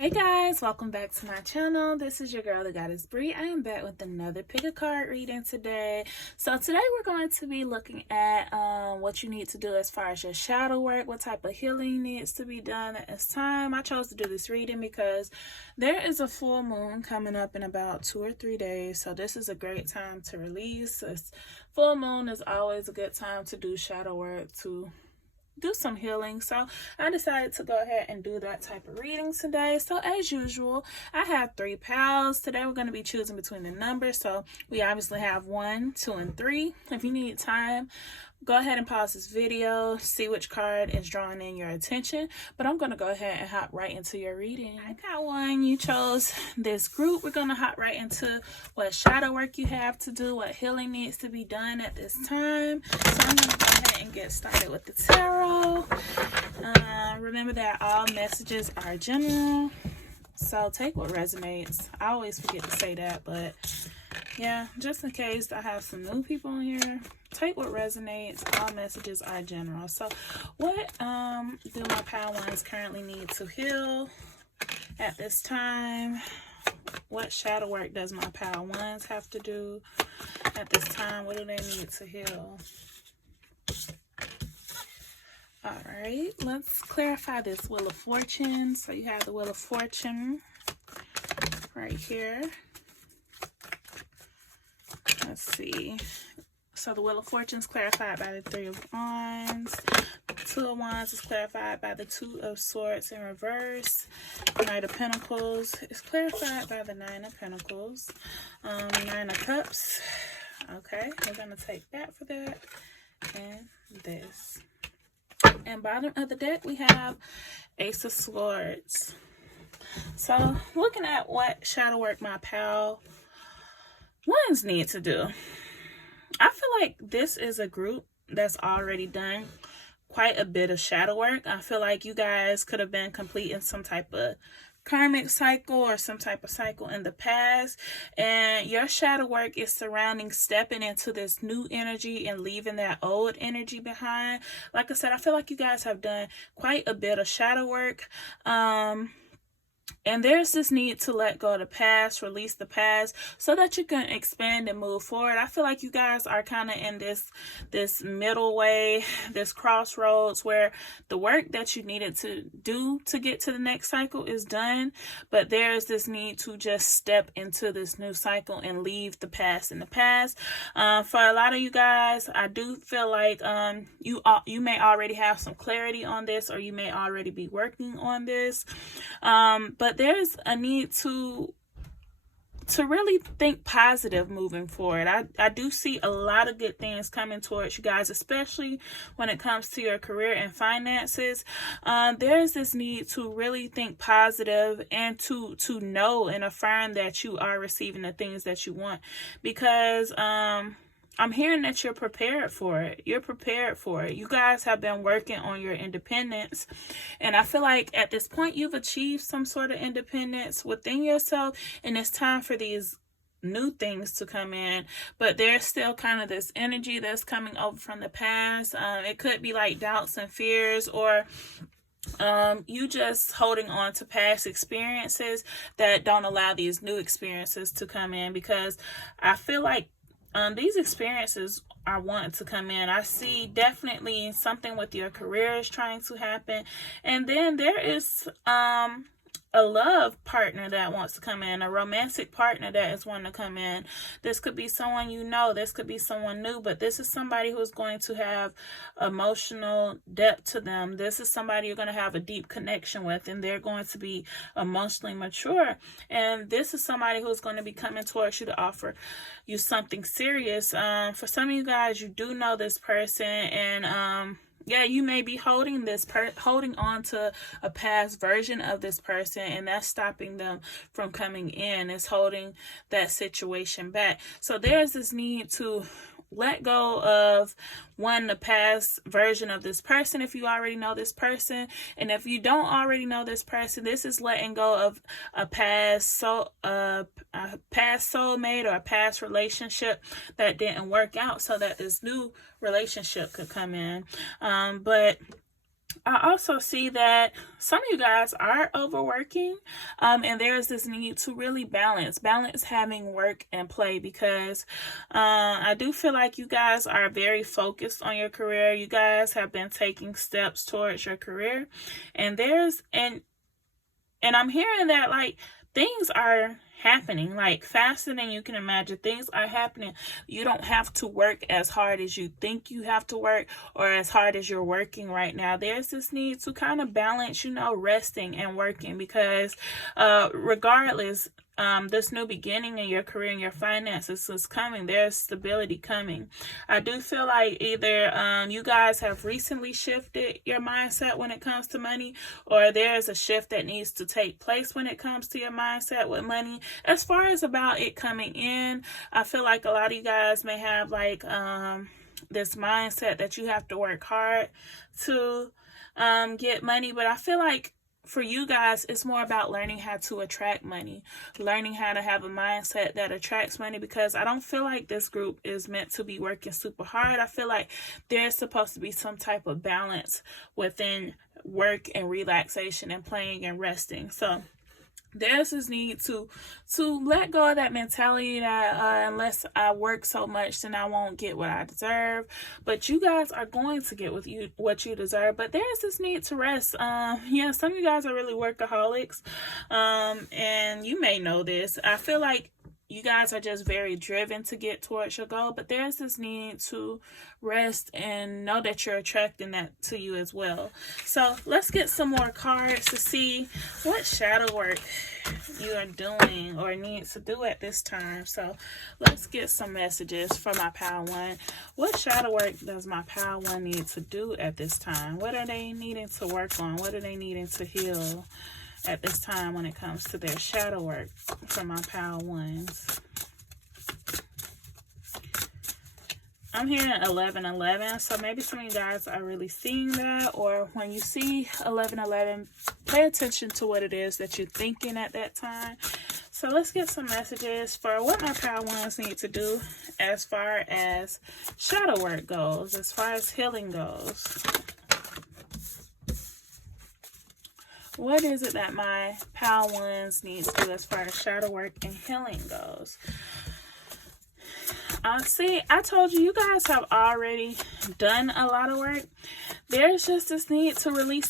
Hey guys, welcome back to my channel. This is your girl, the Goddess Bree. I am back with another pick a card reading today. So today we're going to be looking at what you need to do as far as your shadow work, what type of healing needs to be done at this time. I chose to do this reading because there is a full moon coming up in about 2 or 3 days. So this is a great time to release. Full moon is always a good time to do shadow work, to do some healing. So I decided to go ahead and do that type of reading today. So as usual, I have 3 piles. Today we're going to be choosing between the numbers. So we obviously have 1, 2, and 3. If you need time, go ahead and pause this video, see which card is drawing in your attention. But I'm going to go ahead and hop right into your reading. I got one. You chose this group. We're going to hop right into what shadow work you have to do, what healing needs to be done at this time. So I'm going to go ahead and get started with the tarot. Remember that all messages are general. So take what resonates. I always forget to say that, but yeah, just in case I have some new people in here, take what resonates. All messages are general. So what do my pile ones currently need to heal at this time? What shadow work does my pile ones have to do at this time? What do they need to heal? All right, let's clarify this Wheel of Fortune. So you have the Wheel of Fortune right here. Let's see. So the Wheel of Fortune is clarified by the 3 of Wands. The 2 of Wands is clarified by the 2 of Swords in reverse. The Knight of Pentacles is clarified by the 9 of Pentacles. 9 of Cups. Okay, we're going to take that for that. And this. And bottom of the deck, we have Ace of Swords. So looking at what shadow work my pal ones need to do. I feel like this is a group that's already done quite a bit of shadow work. I feel like you guys could have been completing some type of karmic cycle or some type of cycle in the past, and your shadow work is surrounding stepping into this new energy and leaving that old energy behind. Like I said, I feel like you guys have done quite a bit of shadow work. And there's this need to let go of the past, release the past, so that you can expand and move forward. I feel like you guys are kind of in this middle way, this crossroads where the work that you needed to do to get to the next cycle is done, but there's this need to just step into this new cycle and leave the past in the past. For a lot of you guys, I do feel like you may already have some clarity on this, or you may already be working on this. But there's a need to really think positive moving forward. I do see a lot of good things coming towards you guys, especially when it comes to your career and finances. There's this need to really think positive and to know and affirm that you are receiving the things that you want, because I'm hearing that you're prepared for it. You're prepared for it. You guys have been working on your independence. And I feel like at this point, you've achieved some sort of independence within yourself. And it's time for these new things to come in. But there's still kind of this energy that's coming over from the past. It could be like doubts and fears, or you just holding on to past experiences that don't allow these new experiences to come in. Because I feel like these experiences are wanting to come in. I see definitely something with your career is trying to happen. And then there is a love partner that wants to come in, a romantic partner that is wanting to come in. This could be someone you know, this could be someone new, but this is somebody who's going to have emotional depth to them. This is somebody you're going to have a deep connection with, and they're going to be emotionally mature. And this is somebody who's going to be coming towards you to offer you something serious. For some of you guys, you do know this person, and yeah, you may be holding on to a past version of this person, and that's stopping them from coming in. It's holding that situation back. So there's this need to let go of the past version of this person if you already know this person. And if you don't already know this person, this is letting go of a past soulmate or a past relationship that didn't work out, so that this new relationship could come in. But I also see that some of you guys are overworking, and there's this need to really balance having work and play, because I do feel like you guys are very focused on your career. You guys have been taking steps towards your career, and I'm hearing that like things are happening like faster than you can imagine. Things are happening. You don't have to work as hard as you think you have to work, or as hard as you're working right now. There's this need to kind of balance, resting and working, because regardless, this new beginning in your career and your finances is coming. There's stability coming. I do feel like either you guys have recently shifted your mindset when it comes to money, or there's a shift that needs to take place when it comes to your mindset with money. As far as about it coming in, I feel like a lot of you guys may have like this mindset that you have to work hard to get money, but I feel like for you guys, it's more about learning how to attract money, learning how to have a mindset that attracts money, because I don't feel like this group is meant to be working super hard. I feel like there's supposed to be some type of balance within work and relaxation and playing and resting. So there's this need to let go of that mentality that unless I work so much, then I won't get what I deserve. But you guys are going to get what you deserve. But there's this need to rest. Yeah, some of you guys are really workaholics, and you may know this. I feel like you guys are just very driven to get towards your goal, but there's this need to rest and know that you're attracting that to you as well. So let's get some more cards to see what shadow work you are doing or need to do at this time. So let's get some messages for my Power One. What shadow work does my Power One need to do at this time? What are they needing to work on? What are they needing to heal at this time when it comes to their shadow work for my Power Ones? I'm hearing 1111, so maybe some of you guys are really seeing that, or when you see 1111, pay attention to what it is that you're thinking at that time. So let's get some messages for what my Power Ones need to do as far as shadow work goes, as far as healing goes. What is it that my Power Ones need to do as far as shadow work and healing goes? See, I told you, you guys have already done a lot of work. There's just this need to release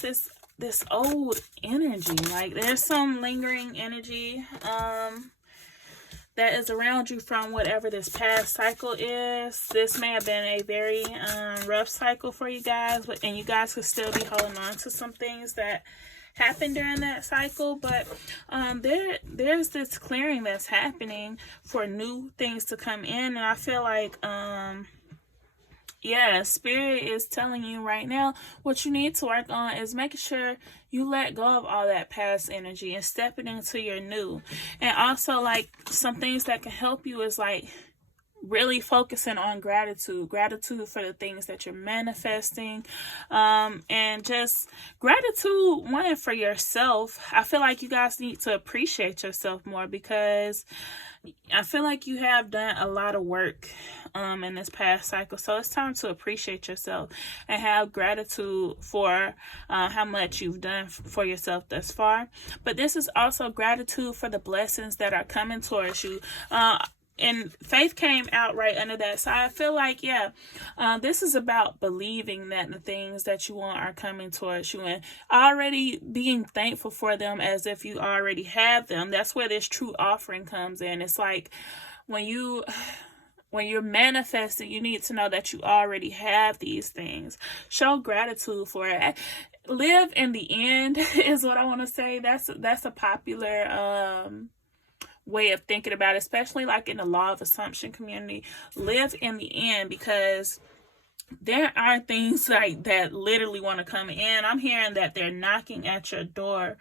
this old energy. Like there's some lingering energy that is around you from whatever this past cycle is. This may have been a very rough cycle for you guys, and you guys could still be holding on to some things that happened during that cycle, but there's this clearing that's happening for new things to come in, and I feel like Spirit is telling you right now what you need to work on is making sure you let go of all that past energy and stepping into your new. And also, like, some things that can help you is like really focusing on gratitude for the things that you're manifesting, and just gratitude, one, for yourself. I feel like you guys need to appreciate yourself more, because I feel like you have done a lot of work in this past cycle, so it's time to appreciate yourself and have gratitude for how much you've done for yourself thus far. But this is also gratitude for the blessings that are coming towards you. And faith came out right under that. So I feel like, this is about believing that the things that you want are coming towards you, and already being thankful for them as if you already have them. That's where this true offering comes in. It's like when you're manifesting, you need to know that you already have these things. Show gratitude for it. Live in the end is what I want to say. That's a popular way of thinking about it, especially like in the law of assumption community. Live in the end, because there are things like that literally want to come in. I'm hearing that they're knocking at your door,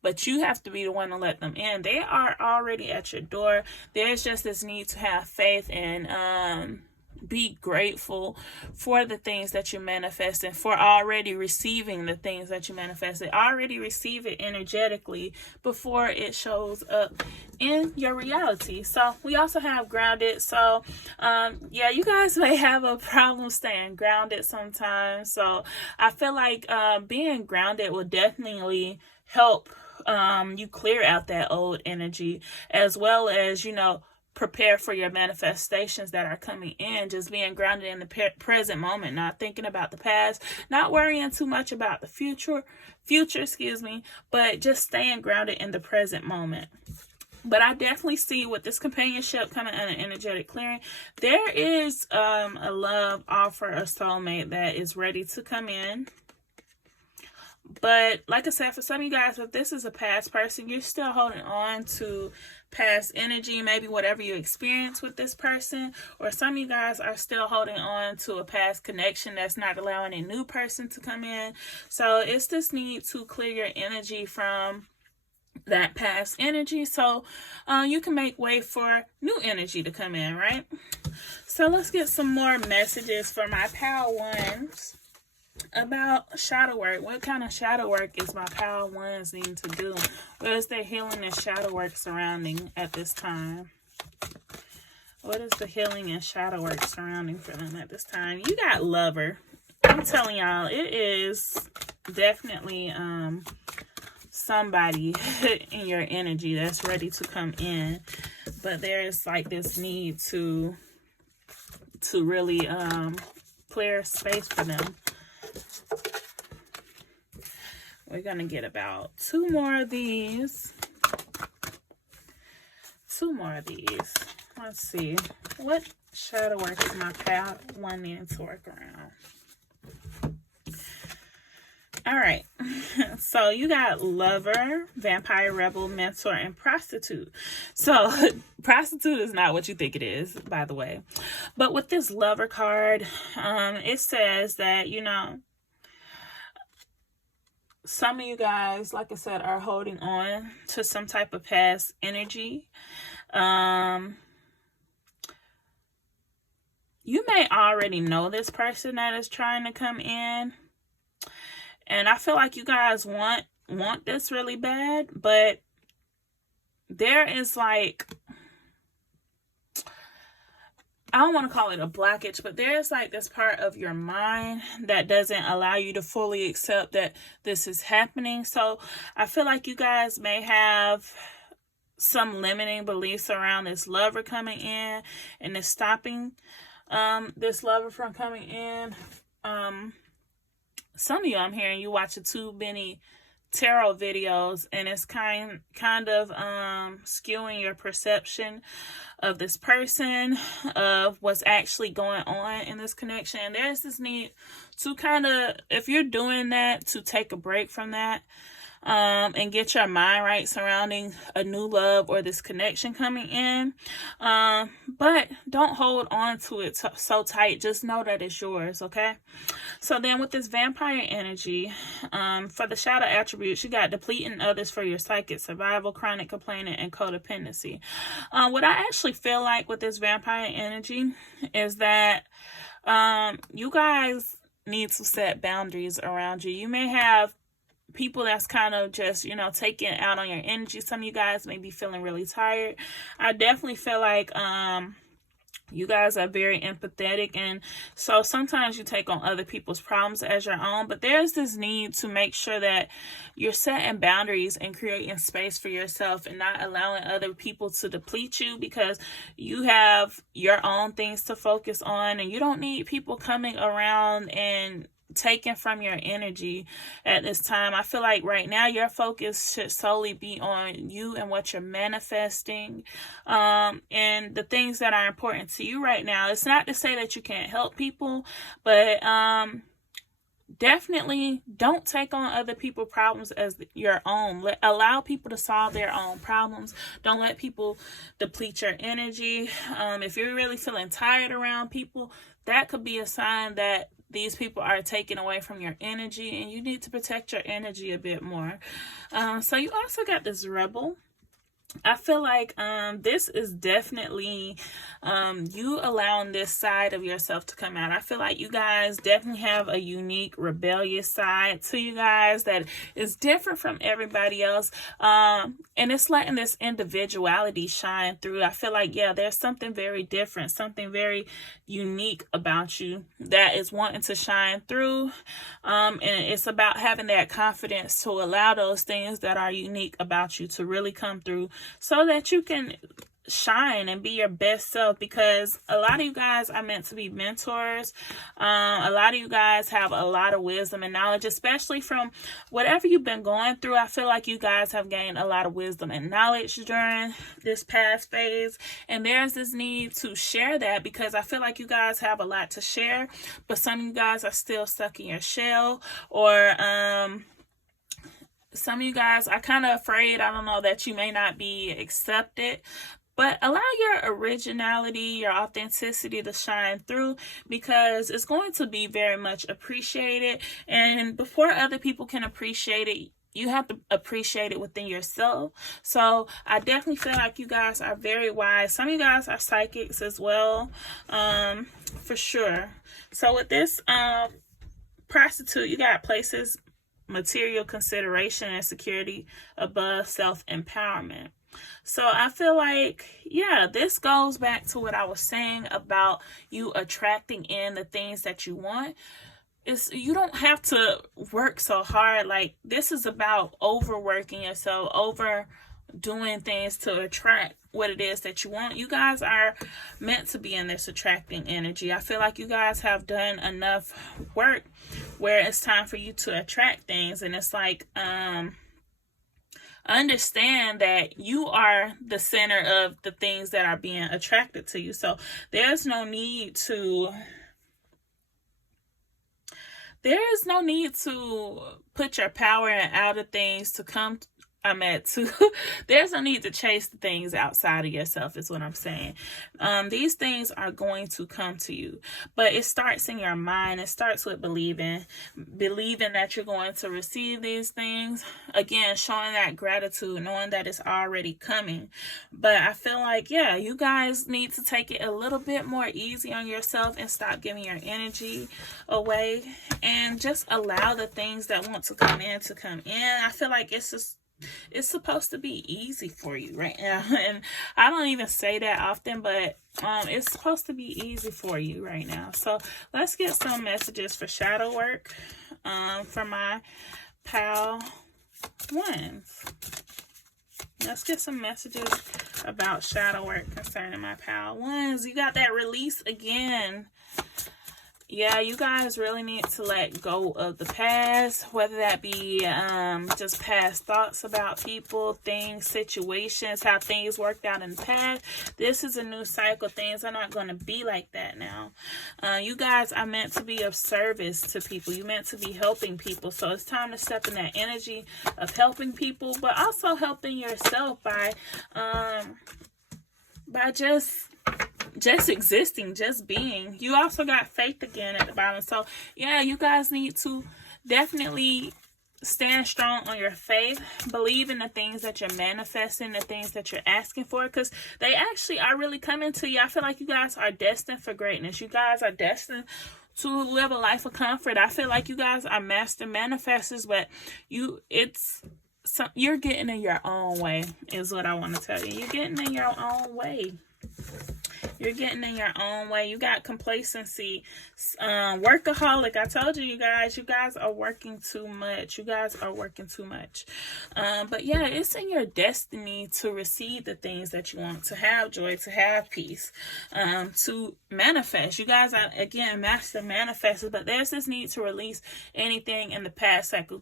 but you have to be the one to let them in. They are already at your door. There's just this need to have faith and be grateful for the things that you manifest and for already receiving the things that you manifested. Already receive it energetically before it shows up in your reality. So we also have grounded. So yeah, you guys may have a problem staying grounded sometimes. So I feel like being grounded will definitely help you clear out that old energy, as well as, you know, prepare for your manifestations that are coming in. Just being grounded in the present moment, not thinking about the past, not worrying too much about the future, but just staying grounded in the present moment. But I definitely see with this companionship coming in an energetic clearing, there is a love offer, a soulmate that is ready to come in. But like I said, for some of you guys, if this is a past person, you're still holding on to past energy, maybe whatever you experience with this person, or some of you guys are still holding on to a past connection that's not allowing a new person to come in. So it's this need to clear your energy from that past energy, so you can make way for new energy to come in, right? So let's get some more messages for my Power Ones about shadow work. What kind of shadow work is my Power Ones needing to do? What is their healing and shadow work surrounding at this time? What is the healing and shadow work surrounding for them at this time? You got Lover. I'm telling y'all, it is definitely somebody in your energy that's ready to come in, but there is like this need to really clear space for them. We're gonna get about two more of these. Let's see, what shadow work is my Power One needing to work around? All right, so you got Lover, Vampire, Rebel, Mentor, and Prostitute. So Prostitute is not what you think it is, by the way. But with this Lover card, it says that, you know, some of you guys, like I said, are holding on to some type of past energy. You may already know this person that is trying to come in. And I feel like you guys want this really bad, but there is like, I don't want to call it a blockage, but there's like this part of your mind that doesn't allow you to fully accept that this is happening. So I feel like you guys may have some limiting beliefs around this Lover coming in, and it's stopping this Lover from coming in. Some of you, I'm hearing you watching too many tarot videos, and it's kind of skewing your perception of this person, of what's actually going on in this connection. And there's this need to kind of, if you're doing that, to take a break from that, and get your mind right surrounding a new love or this connection coming in. But don't hold on to it so tight. Just know that it's yours, okay? So then with this Vampire energy, for the shadow attributes, you got depleting others for your psychic survival, chronic complaining, and codependency. What I actually feel like with this Vampire energy is that you guys need to set boundaries around you. You may have people that's kind of just, you know, taking out on your energy. Some of you guys may be feeling really tired. I definitely feel like you guys are very empathetic, and so sometimes you take on other people's problems as your own, but there's this need to make sure that you're setting boundaries and creating space for yourself and not allowing other people to deplete you, because you have your own things to focus on, and you don't need people coming around and taken from your energy at this time. I feel like right now your focus should solely be on you and what you're manifesting, and the things that are important to you right now. It's not to say that you can't help people, but definitely don't take on other people's problems as your own. Allow people to solve their own problems. Don't let people deplete your energy. If you're really feeling tired around people, that could be a sign that these people are taking away from your energy, and you need to protect your energy a bit more. So you also got this Rebel. I feel like this is definitely you allowing this side of yourself to come out. I feel like you guys definitely have a unique rebellious side to you guys that is different from everybody else. And it's letting this individuality shine through. I feel like, yeah, there's something very different, something very unique about you that is wanting to shine through. And it's about having that confidence to allow those things that are unique about you to really come through, so that you can shine and be your best self, because a lot of you guys are meant to be mentors. A lot of you guys have a lot of wisdom and knowledge, especially from whatever you've been going through. I feel like you guys have gained a lot of wisdom and knowledge during this past phase, and there's this need to share that, because I feel like you guys have a lot to share, but some of you guys are still stuck in your shell, or some of you guys are kind of afraid, I don't know, that you may not be accepted. But allow your originality, your authenticity to shine through, because it's going to be very much appreciated. And before other people can appreciate it, you have to appreciate it within yourself. So I definitely feel like you guys are very wise. Some of you guys are psychics as well, for sure. So with this prostitute, you got places material consideration and security above self-empowerment. So I feel like, yeah, this goes back to what I was saying about you attracting in the things that you want. You don't have to work so hard. Like, this is about overworking yourself, overdoing things to attract what it is that you want. You guys are meant to be in this attracting energy. I feel like you guys have done enough work where it's time for you to attract things. And it's like, understand that you are the center of the things that are being attracted to you. So there's no need to put your power in outer things to come. There's no need to chase the things outside of yourself, is what I'm saying. These things are going to come to you, but it starts in your mind. It starts with believing that you're going to receive these things. Again, showing that gratitude, knowing that it's already coming. But I feel like, yeah, you guys need to take it a little bit more easy on yourself and stop giving your energy away, and just allow the things that want to come in to come in. I feel like it's supposed to be easy for you right now. And I don't even say that often, but it's supposed to be easy for you right now. So let's get some messages for shadow work for my pal ones. Let's get some messages about shadow work concerning my pal ones. You got that release again. Yeah, you guys really need to let go of the past, whether that be just past thoughts about people, things, situations, how things worked out in the past. This is a new cycle. Things are not going to be like that now. You guys are meant to be of service to people. You're meant to be helping people. So it's time to step in that energy of helping people, but also helping yourself by just existing, just being. You also got faith again at the bottom. So yeah, you guys need to definitely stand strong on your faith. Believe in the things that you're manifesting, the things that you're asking for, because they actually are really coming to you. I feel like you guys are destined for greatness. You guys are destined to live a life of comfort. I feel like you guys are master manifestors, but you're getting in your own way, is what I want to tell you. You're getting in your own way. You're getting in your own way. You got complacency, workaholic. I told you, you guys are working too much. You guys are working too much. But yeah, it's in your destiny to receive the things that you want, to have joy, to have peace, to manifest. You guys are, again, master manifestors, but there's this need to release anything in the past cycle.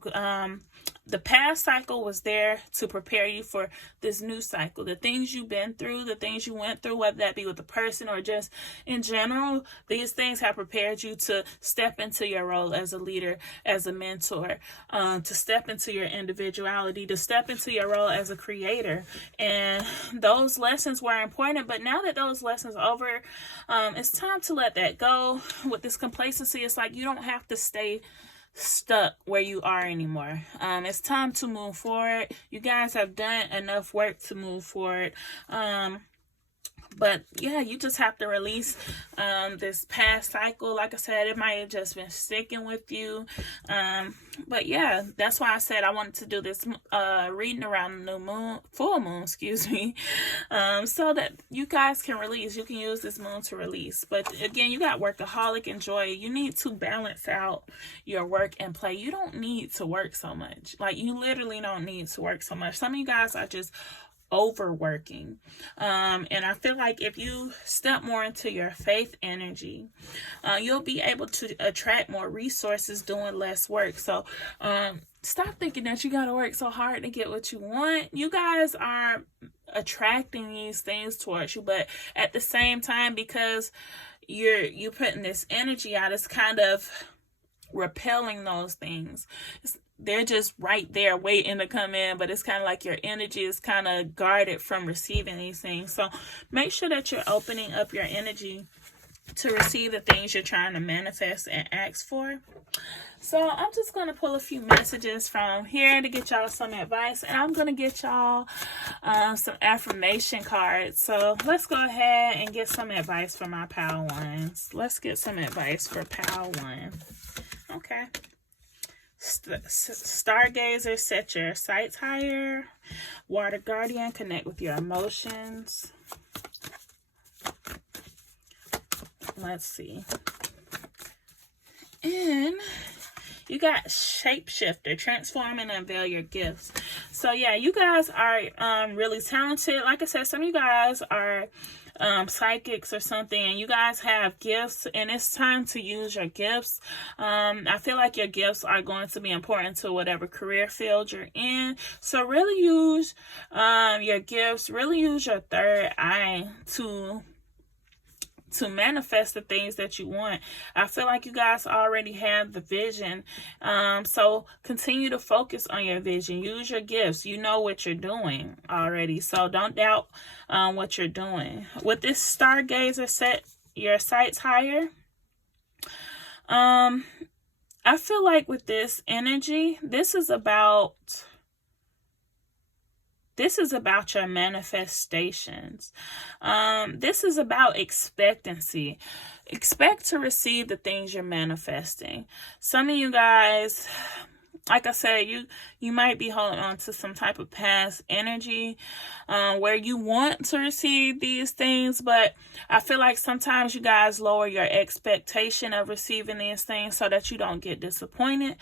The past cycle was there to prepare you for this new cycle. The things you've been through, the things you went through, whether that be with a person or just in general, these things have prepared you to step into your role as a leader, as a mentor, to step into your individuality, to step into your role as a creator. And those lessons were important, but now that those lessons are over, it's time to let that go. With this complacency, it's like you don't have to stay stuck where you are anymore. It's time to move forward. You guys have done enough work to move forward. But yeah, you just have to release this past cycle. Like I said, it might have just been sticking with you. But yeah, that's why I said I wanted to do this reading around the full moon, excuse me, so that you guys can release. You can use this moon to release. But again, you got workaholic and joy. You need to balance out your work and play. You don't need to work so much. Like, you literally don't need to work so much. Some of you guys are just overworking, and I feel like if you step more into your faith energy, you'll be able to attract more resources doing less work. So stop thinking that you gotta work so hard to get what you want. You guys are attracting these things towards you, but at the same time, because you're putting this energy out, it's kind of repelling those things. They're just right there waiting to come in, but it's kind of like your energy is kind of guarded from receiving these things. So make sure that you're opening up your energy to receive the things you're trying to manifest and ask for. So I'm just going to pull a few messages from here to get y'all some advice, and I'm going to get y'all some affirmation cards. So let's go ahead and get some advice for my Pile Ones. Let's get some advice for Pile 1. Okay. Stargazer, set your sights higher. Water Guardian, connect with your emotions. Let's see. And you got Shapeshifter, transform and unveil your gifts. So yeah, you guys are really talented. Like I said, some of you guys are psychics or something, and you guys have gifts, and it's time to use your gifts. I feel like your gifts are going to be important to whatever career field you're in. So really use your gifts, really use your third eye to manifest the things that you want. I feel like you guys already have the vision. So continue to focus on your vision. Use your gifts. You know what you're doing already. So don't doubt what you're doing. With this Stargazer, set your sights higher. I feel like with this energy, this is about your manifestations. This is about expectancy. Expect to receive the things you're manifesting. Some of you guys, like I said, you might be holding on to some type of past energy where you want to receive these things, but I feel like sometimes you guys lower your expectation of receiving these things so that you don't get disappointed.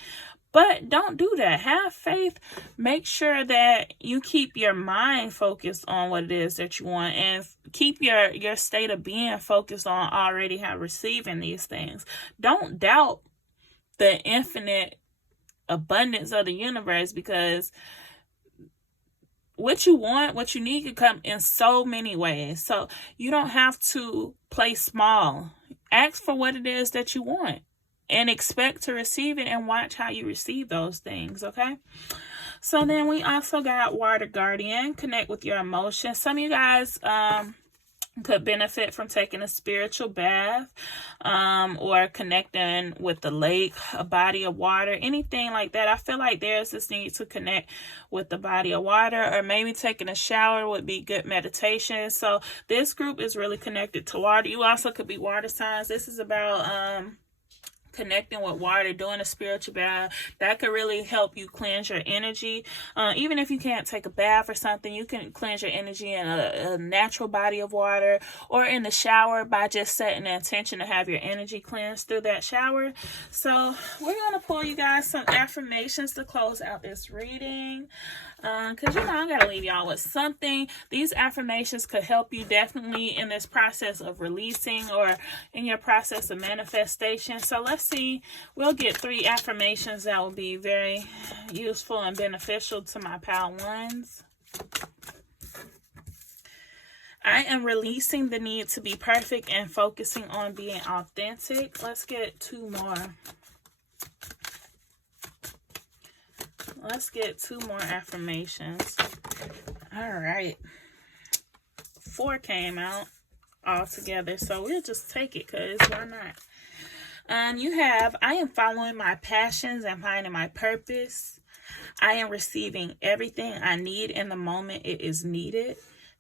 But don't do that. Have faith. Make sure that you keep your mind focused on what it is that you want, and keep your state of being focused on already receiving these things. Don't doubt the infinite abundance of the universe, because what you want, what you need can come in so many ways. So you don't have to play small. Ask for what it is that you want and expect to receive it, and watch how you receive those things, okay? So then we also got Water Guardian, connect with your emotions. Some of you guys could benefit from taking a spiritual bath, or connecting with the lake, a body of water, anything like that. I feel like there's this need to connect with the body of water, or maybe taking a shower would be good meditation. So this group is really connected to water. You also could be water signs. This is about connecting with water, doing a spiritual bath. That could really help you cleanse your energy. Even if you can't take a bath or something, you can cleanse your energy in a natural body of water, or in the shower by just setting the intention to have your energy cleansed through that shower. So we're going to pull you guys some affirmations to close out this reading. Because, I got to leave y'all with something. These affirmations could help you definitely in this process of releasing, or in your process of manifestation. So let's see. We'll get 3 affirmations that will be very useful and beneficial to my Pile Ones. I am releasing the need to be perfect and focusing on being authentic. Let's get 2 more. Let's get 2 more affirmations. All right. 4 came out all together, so we'll just take it, because why not? You have, I am following my passions and finding my purpose. I am receiving everything I need in the moment it is needed.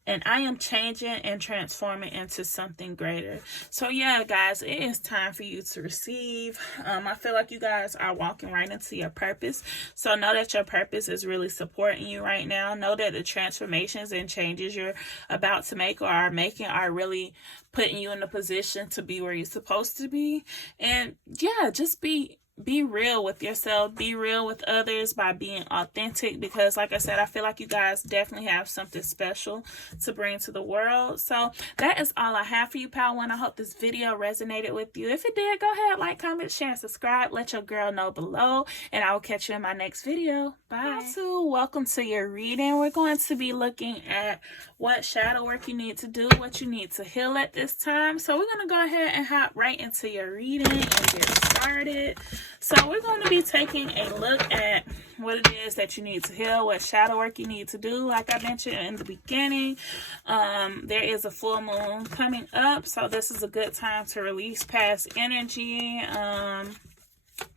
And I am changing and transforming into something greater. So yeah, guys, it is time for you to receive. I feel like you guys are walking right into your purpose. So know that your purpose is really supporting you right now. Know that the transformations and changes you're about to make or are making are really putting you in a position to be where you're supposed to be. And yeah, just be real with yourself, be real with others by being authentic, because like I said, I feel like you guys definitely have something special to bring to the world. So that is all I have for you, Pal One. I hope this video resonated with you. If it did, go ahead, like, comment, share, and subscribe. Let your girl know below, and I will catch you in my next video. Bye. So welcome to your reading. We're going to be looking at what shadow work you need to do, what you need to heal at this time. So we're going to go ahead and hop right into your reading and get started. So we're going to be taking a look at what it is that you need to heal, what shadow work you need to do. Like I mentioned in the beginning, there is a full moon coming up, so this is a good time to release past energy.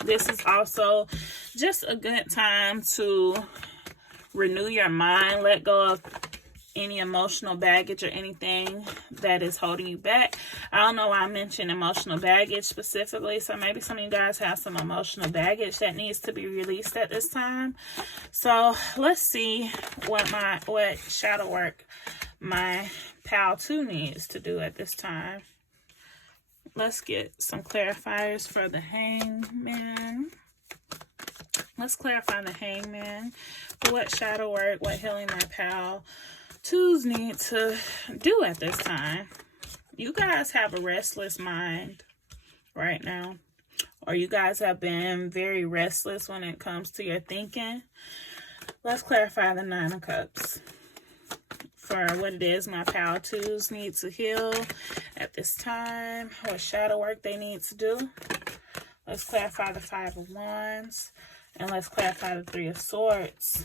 This is also just a good time to renew your mind, let go of any emotional baggage or anything that is holding you back. I don't know why I mentioned emotional baggage specifically, so maybe some of you guys have some emotional baggage that needs to be released at this time. So let's see what shadow work my Pal 2 needs to do at this time. Let's get some clarifiers for the Hangman. Let's clarify the Hangman. What shadow work, what healing my Pal 2s need to do at this time. You guys have a restless mind right now, or you guys have been very restless when it comes to your thinking. Let's clarify the 9 of Cups for what it is my Pal 2s need to heal at this time, what shadow work they need to do. Let's clarify the 5 of Wands, and let's clarify the 3 of Swords.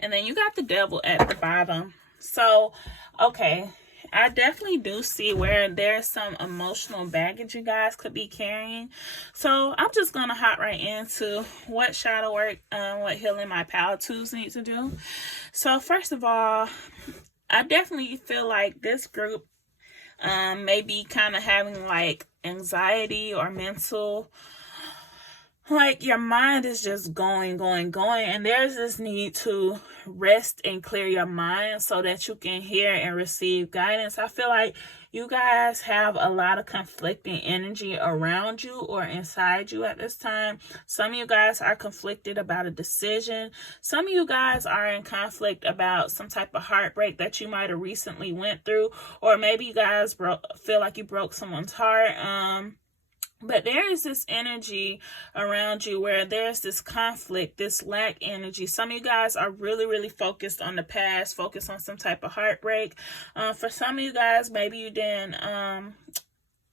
And then you got the Devil at the bottom. So, okay, I definitely do see where there's some emotional baggage you guys could be carrying. So I'm just going to hop right into what shadow work, what healing my Pal 2s need to do. So first of all, I definitely feel like this group may be kind of having like anxiety or mental, like your mind is just going, and there's this need to rest and clear your mind so that you can hear and receive guidance. I feel like you guys have a lot of conflicting energy around you or inside you at this time. Some of you guys are conflicted about a decision. Some of you guys are in conflict about some type of heartbreak that you might have recently went through, or maybe you guys feel like you broke someone's heart. But there is this energy around you where there's this conflict, this lack energy. Some of you guys are really, really focused on the past, focused on some type of heartbreak. For some of you guys, maybe you didn't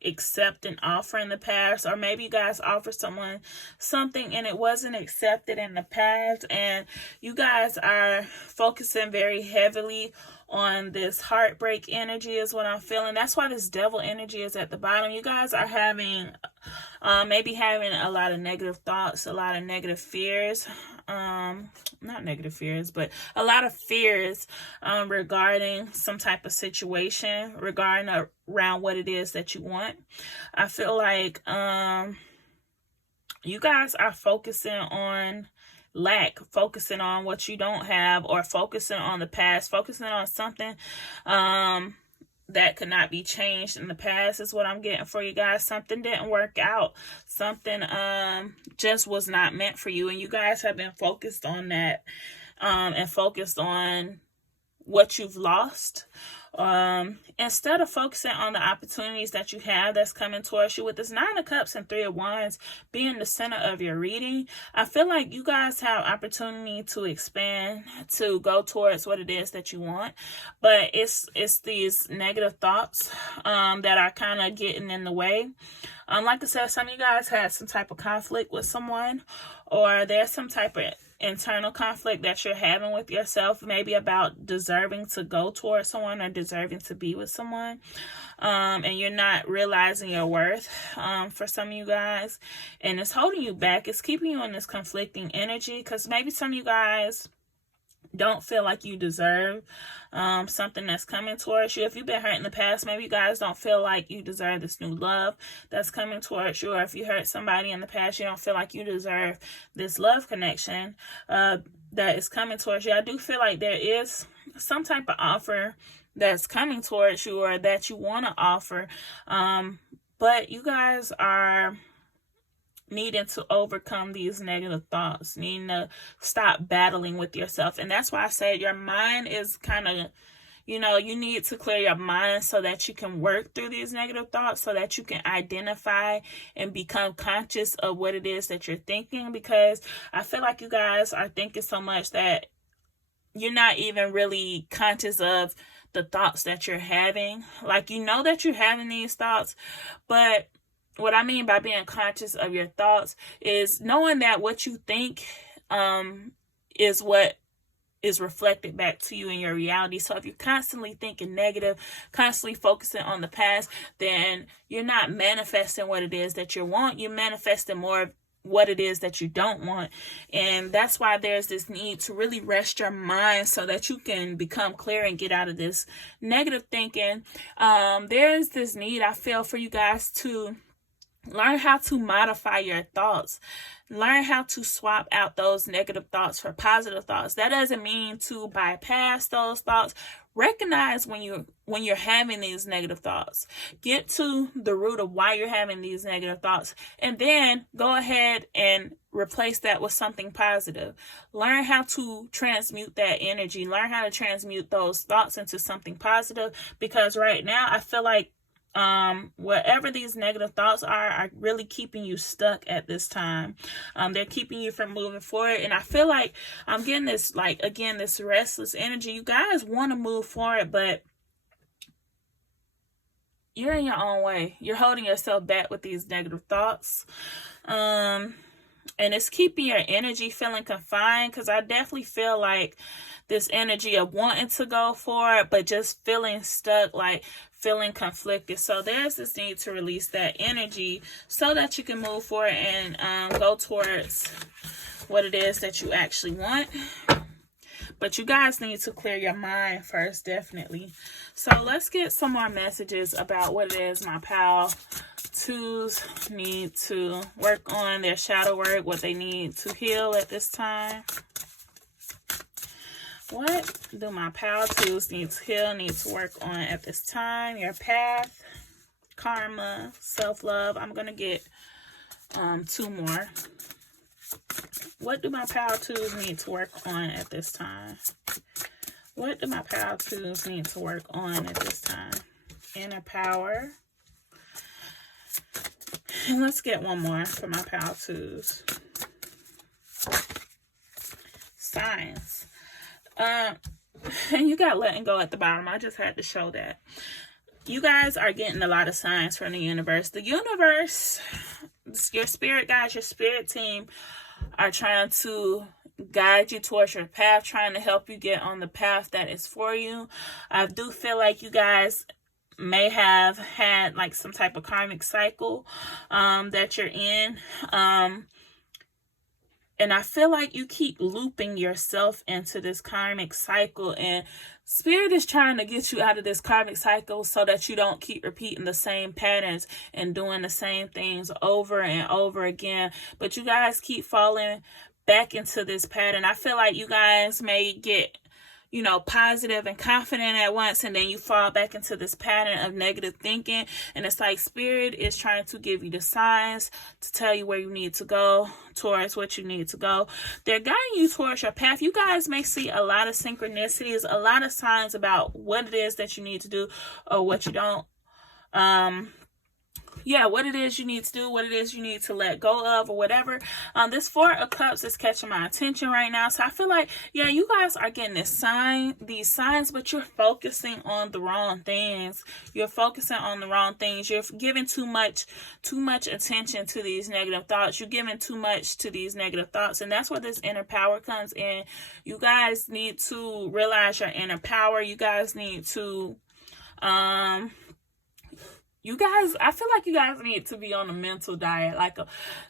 accept an offer in the past, or maybe you guys offered someone something and it wasn't accepted in the past, and you guys are focusing very heavily on this heartbreak energy is what I'm feeling. That's why this Devil energy is at the bottom. You guys are having maybe having a lot of negative thoughts, a lot of negative fears, not negative fears, but a lot of fears regarding some type of situation, regarding around what it is that you want. I feel like you guys are focusing on lack, focusing on what you don't have, or focusing on the past, focusing on something that could not be changed in the past is what I'm getting for you guys. Something didn't work out, something just was not meant for you, and you guys have been focused on that and focused on what you've lost, instead of focusing on the opportunities that you have that's coming towards you. With this 9 of Cups and 3 of Wands being the center of your reading, I feel like you guys have opportunity to expand, to go towards what it is that you want, but it's these negative thoughts that are kind of getting in the way. Like I said, some of you guys had some type of conflict with someone, or there's some type of internal conflict that you're having with yourself, maybe about deserving to go towards someone or deserving to be with someone. And you're not realizing your worth for some of you guys, and it's holding you back. It's keeping you in this conflicting energy, because maybe some of you guys don't feel like you deserve something that's coming towards you. If you've been hurt in the past, maybe you guys don't feel like you deserve this new love that's coming towards you. Or if you hurt somebody in the past, you don't feel like you deserve this love connection that is coming towards you. I do feel like there is some type of offer that's coming towards you, or that you want to offer, but you guys are needing to overcome these negative thoughts, needing to stop battling with yourself. And that's why I said your mind is kind of, you need to clear your mind so that you can work through these negative thoughts, so that you can identify and become conscious of what it is that you're thinking. Because I feel like you guys are thinking so much that you're not even really conscious of the thoughts that you're having. Like, that you're having these thoughts, but what I mean by being conscious of your thoughts is knowing that what you think is what is reflected back to you in your reality. So if you're constantly thinking negative, constantly focusing on the past, then you're not manifesting what it is that you want. You're manifesting more of what it is that you don't want. And that's why there's this need to really rest your mind so that you can become clear and get out of this negative thinking. There's this need, I feel, for you guys to learn how to modify your thoughts. Learn how to swap out those negative thoughts for positive thoughts. That doesn't mean to bypass those thoughts. Recognize when you're having these negative thoughts. Get to the root of why you're having these negative thoughts, and then go ahead and replace that with something positive. Learn how to transmute that energy. Learn how to transmute those thoughts into something positive, because right now I feel like whatever these negative thoughts are really keeping you stuck at this time. They're keeping you from moving forward. And I feel like I'm getting this, this restless energy. You guys want to move forward, but you're in your own way. You're holding yourself back with these negative thoughts. And it's keeping your energy feeling confined, because I definitely feel like this energy of wanting to go forward, but just feeling stuck, like feeling conflicted. So there's this need to release that energy so that you can move forward and go towards what it is that you actually want. But you guys need to clear your mind first, definitely. So let's get some more messages about what it is my pal twos need to work on, their shadow work, what they need to heal at this time. What do my pal twos need to heal, need to work on at this time? Your path, karma, self-love. I'm going to get two more. What do my pal twos need to work on at this time? What do my pal twos need to work on at this time? Inner power. And let's get one more for my pal twos. Signs. And you got letting go at the bottom. I just had to show that. You guys are getting a lot of signs from the universe. The universe, your spirit guides, your spirit team are trying to guide you towards your path, trying to help you get on the path that is for you. I do feel like you guys may have had like some type of karmic cycle that you're in. And I feel like you keep looping yourself into this karmic cycle, and spirit is trying to get you out of this karmic cycle so that you don't keep repeating the same patterns and doing the same things over and over again. But you guys keep falling back into this pattern. I feel like you guys may get, positive and confident at once, and then you fall back into this pattern of negative thinking. And it's like spirit is trying to give you the signs to tell you where you need to go, towards what you need to go. They're guiding you towards your path. You guys may see a lot of synchronicities, a lot of signs about what it is that you need to do or what you don't. yeah, what it is you need to do, what it is you need to let go of, or whatever. This Four of Cups is catching my attention right now. So I feel like, yeah, you guys are getting these signs, but you're focusing on the wrong things. You're focusing on the wrong things. You're giving too much attention to these negative thoughts. You're giving too much to these negative thoughts. And that's where this inner power comes in. You guys need to realize your inner power. You guys need to, I feel like you guys need to be on a mental diet.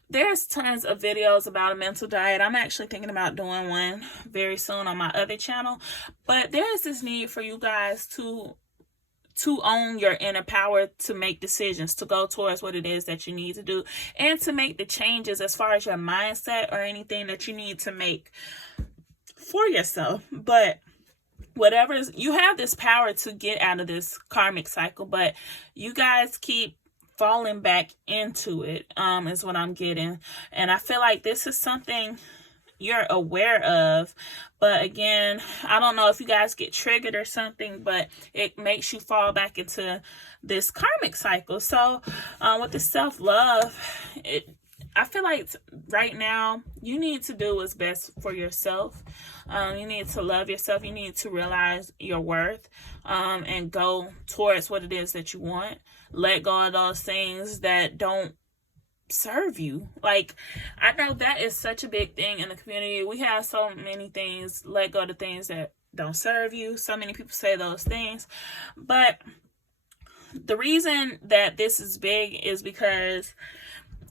There's tons of videos about a mental diet. I'm actually thinking about doing one very soon on my other channel. But there is this need for you guys to own your inner power, to make decisions, to go towards what it is that you need to do, and to make the changes as far as your mindset or anything that you need to make for yourself. But you have this power to get out of this karmic cycle, but you guys keep falling back into it, is what I'm getting. And I feel like this is something you're aware of, but again, I don't know if you guys get triggered or something, but it makes you fall back into this karmic cycle. So with the self-love, I feel like right now you need to do what's best for yourself. You need to love yourself. You need to realize your worth, and go towards what it is that you want. Let go of those things that don't serve you. Like, I know that is such a big thing in the community. We have so many things. Let go of the things that don't serve you. So many people say those things. But the reason that this is big is because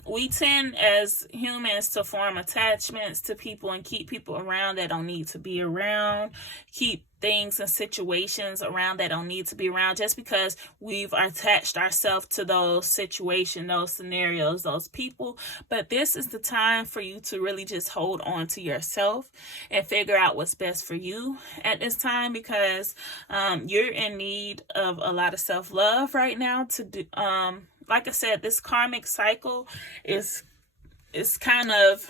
we tend as humans to form attachments to people and keep people around that don't need to be around, keep things and situations around that don't need to be around, just because we've attached ourselves to those situations, those scenarios, those people. But this is the time for you to really just hold on to yourself and figure out what's best for you at this time, because you're in need of a lot of self-love right now to do. Like I said, this karmic cycle is kind of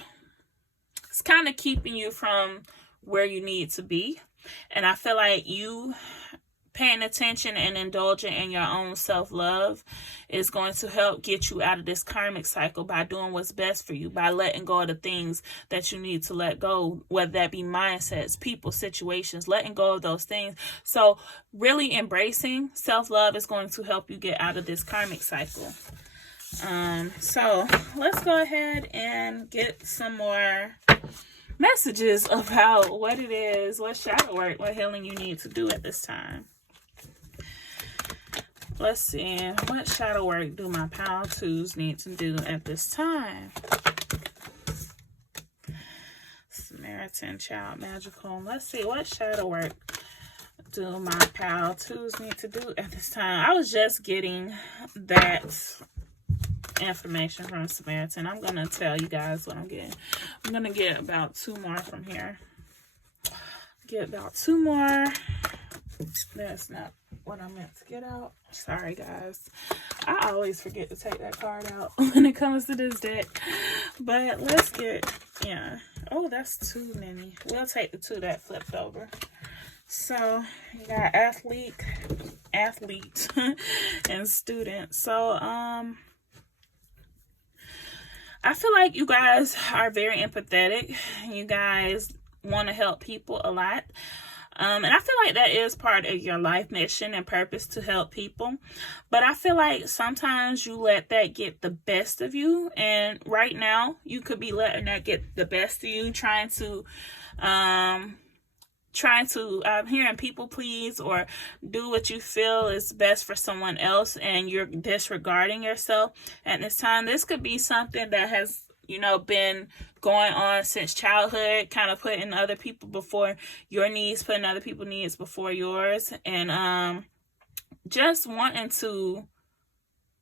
keeping you from where you need to be. And I feel like you paying attention and indulging in your own self-love is going to help get you out of this karmic cycle by doing what's best for you, by letting go of the things that you need to let go, whether that be mindsets, people, situations, letting go of those things. So really embracing self-love is going to help you get out of this karmic cycle. So let's go ahead and get some more messages about what it is, what shadow work, what healing you need to do at this time. Let's see, what shadow work do my Power 2s need to do at this time? Samaritan, Child, Magical. Let's see, what shadow work do my Power 2s need to do at this time? I was just getting that information from Samaritan. I'm going to tell you guys what I'm getting. I'm going to get about 2 more from here. Get about 2 more. That's not what I meant to get out. Sorry, guys. I always forget to take that card out when it comes to this deck. But let's get, yeah. Oh, that's too many. We'll take the 2 that flipped over. So, you got athlete, and student. So, I feel like you guys are very empathetic. You guys want to help people a lot. And I feel like that is part of your life mission and purpose, to help people. But I feel like sometimes you let that get the best of you. And right now, you could be letting that get the best of you, trying to hearing people please or do what you feel is best for someone else, and you're disregarding yourself at this time. This could be something that has, been going on since childhood, kind of putting other people before your needs, putting other people's needs before yours, and just wanting to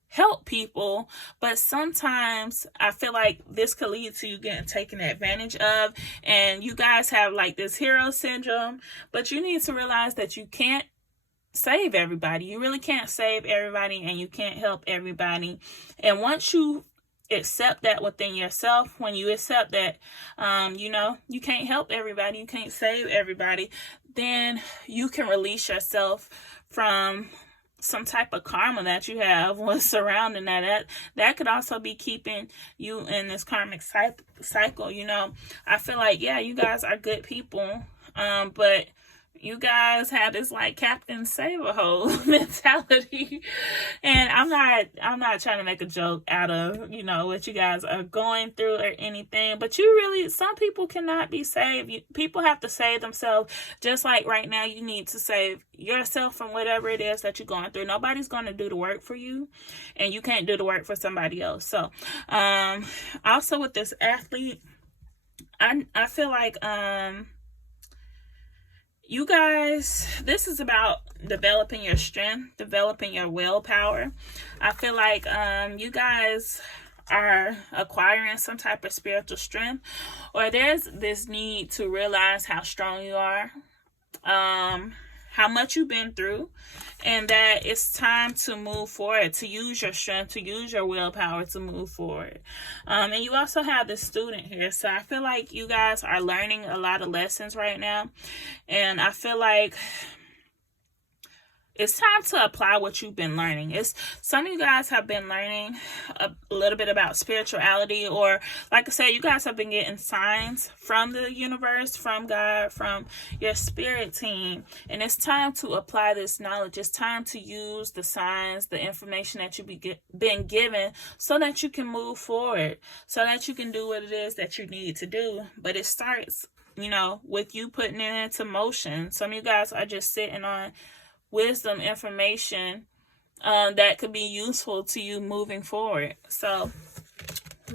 help people. But sometimes I feel like this could lead to you getting taken advantage of, and you guys have like this hero syndrome. But you need to realize that you can't save everybody. You really can't save everybody, and you can't help everybody. And once you accept that within yourself, when you accept that you can't help everybody, you can't save everybody, then you can release yourself from some type of karma that you have was surrounding that could also be keeping you in this karmic cycle. You know, I feel like, yeah, you guys are good people, but you guys have this like Captain Save-A-Hole mentality, and I'm not trying to make a joke out of, you know, what you guys are going through or anything, but some people cannot be saved. People have to save themselves, just like right now you need to save yourself from whatever it is that you're going through. Nobody's going to do the work for you, and you can't do the work for somebody else. So also with this athlete, I feel like you guys, this is about developing your strength, developing your willpower. I feel like you guys are acquiring some type of spiritual strength, or there's this need to realize how strong you are, how much you've been through, and that it's time to move forward, to use your strength, to use your willpower to move forward. And you also have the student here. So I feel like you guys are learning a lot of lessons right now. And I feel like it's time to apply what you've been learning. Some of you guys have been learning a little bit about spirituality, or like I said, you guys have been getting signs from the universe, from God, from your spirit team. And it's time to apply this knowledge. It's time to use the signs, the information that you've been given, so that you can move forward, so that you can do what it is that you need to do. But it starts, you know, with you putting it into motion. Some of you guys are just sitting on wisdom, information that could be useful to you moving forward. So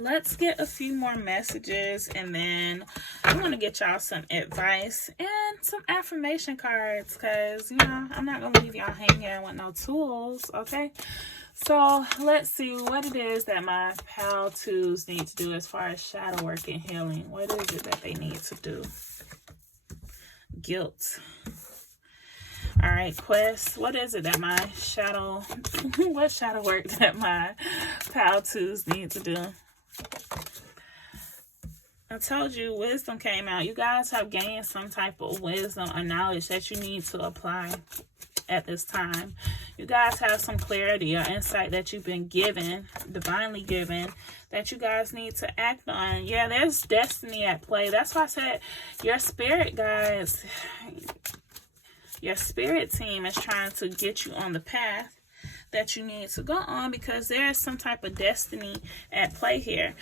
let's get a few more messages, and then I want to get y'all some advice and some affirmation cards, because, you know, I'm not going to leave y'all hanging with no tools, okay? So let's see what it is that my pal twos need to do as far as shadow work and healing. What is it that they need to do? Guilt. All right, Quest, what is it that my what shadow work that my pal twos need to do? I told you wisdom came out. You guys have gained some type of wisdom or knowledge that you need to apply at this time. You guys have some clarity or insight that you've been given, divinely given, that you guys need to act on. Yeah, there's destiny at play. That's why I said your spirit guys, your spirit team is trying to get you on the path that you need to go on, because there is some type of destiny at play here.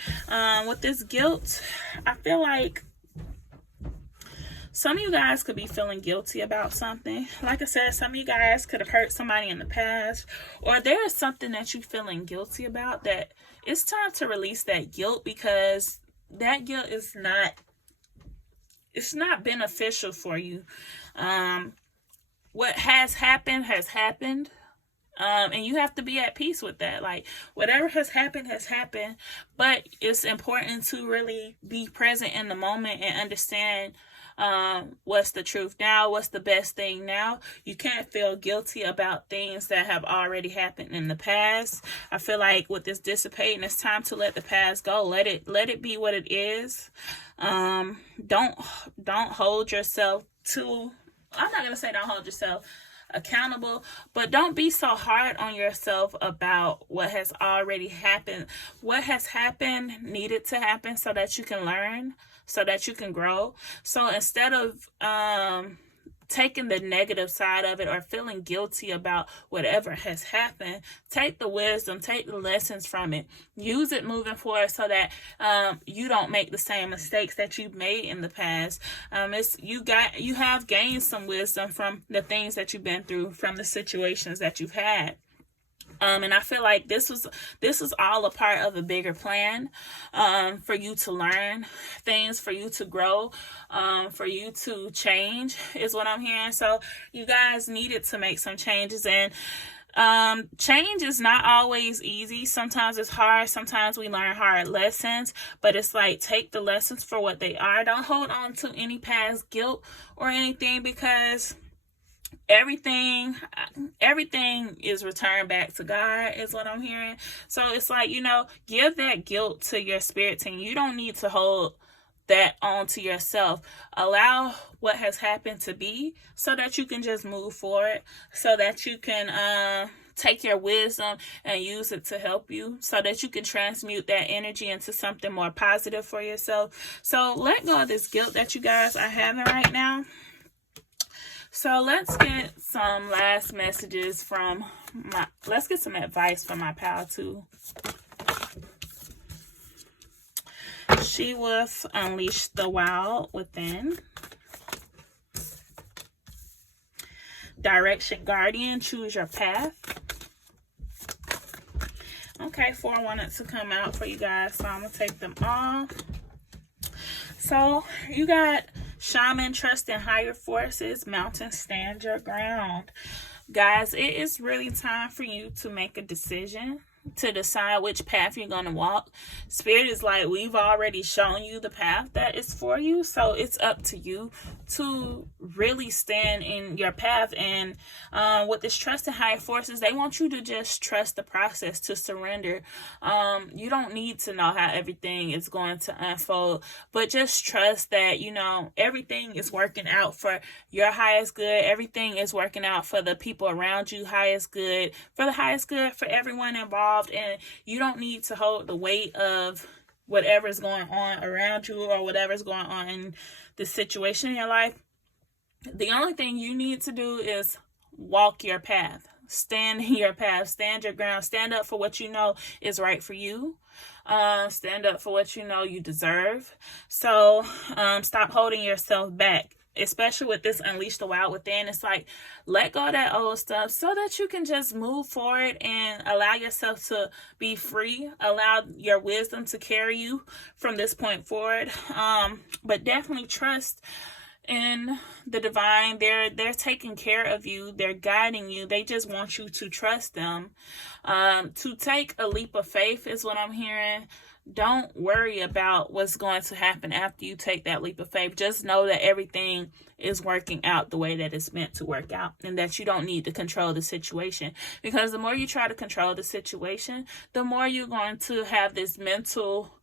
With this guilt, I feel like some of you guys could be feeling guilty about something. Like I said, some of you guys could have hurt somebody in the past, or there is something that you're feeling guilty about that it's time to release that guilt, because that guilt is not beneficial for you. What has happened has happened. And you have to be at peace with that. Like, whatever has happened, but it's important to really be present in the moment and understand what's the truth now, what's the best thing now. You can't feel guilty about things that have already happened in the past. I feel like with this dissipating, it's time to let the past go. Let it be what it is. Don't hold yourself to, I'm not gonna say don't hold yourself accountable, but don't be so hard on yourself about what has already happened. What has happened needed to happen so that you can learn, so that you can grow. So instead of taking the negative side of it or feeling guilty about whatever has happened, take the wisdom, take the lessons from it, use it moving forward, so that you don't make the same mistakes that you've made in the past. You have gained some wisdom from the things that you've been through, from the situations that you've had. And I feel like this is all a part of a bigger plan, for you to learn things, for you to grow, for you to change, is what I'm hearing. So you guys needed to make some changes, and change is not always easy. Sometimes it's hard. Sometimes we learn hard lessons, but it's like, take the lessons for what they are. Don't hold on to any past guilt or anything, because everything is returned back to God, is what I'm hearing. So it's like, give that guilt to your spirit team. You don't need to hold that onto yourself. Allow what has happened to be so that you can just move forward, so that you can take your wisdom and use it to help you, so that you can transmute that energy into something more positive for yourself. So let go of this guilt that you guys are having right now. So let's get some last messages from let's get some advice from my pal too. She Wolf, unleash the wild within. Direction Guardian, choose your path. Okay, 4 wanted to come out for you guys, so I'm going to take them all. So, you got Shaman, trust in higher forces. Mountain, stand your ground. Guys, it is really time for you to make a decision, to decide which path you're going to walk. Spirit is like, we've already shown you the path that is for you, so it's up to you to really stand in your path. And with this trust in higher forces, they want you to just trust the process, to surrender. You don't need to know how everything is going to unfold, but just trust that, you know, everything is working out for your highest good. Everything is working out for the people around you highest good, for the highest good for everyone involved. And you don't need to hold the weight of whatever's going on around you or whatever's going on in the situation in your life. The only thing you need to do is walk your path, stand in your path, stand your ground, stand up for what you know is right for you. Stand up for what you know you deserve. So stop holding yourself back. Especially with this unleash the wild within, it's like, let go of that old stuff so that you can just move forward and allow yourself to be free. Allow your wisdom to carry you from this point forward. But definitely trust in the divine. They're taking care of you. They're guiding you. They just want you to trust them. To take a leap of faith is what I'm hearing. Don't worry about what's going to happen after you take that leap of faith. Just know that everything is working out the way that it's meant to work out, and that you don't need to control the situation. Because the more you try to control the situation, the more you're going to have this mental,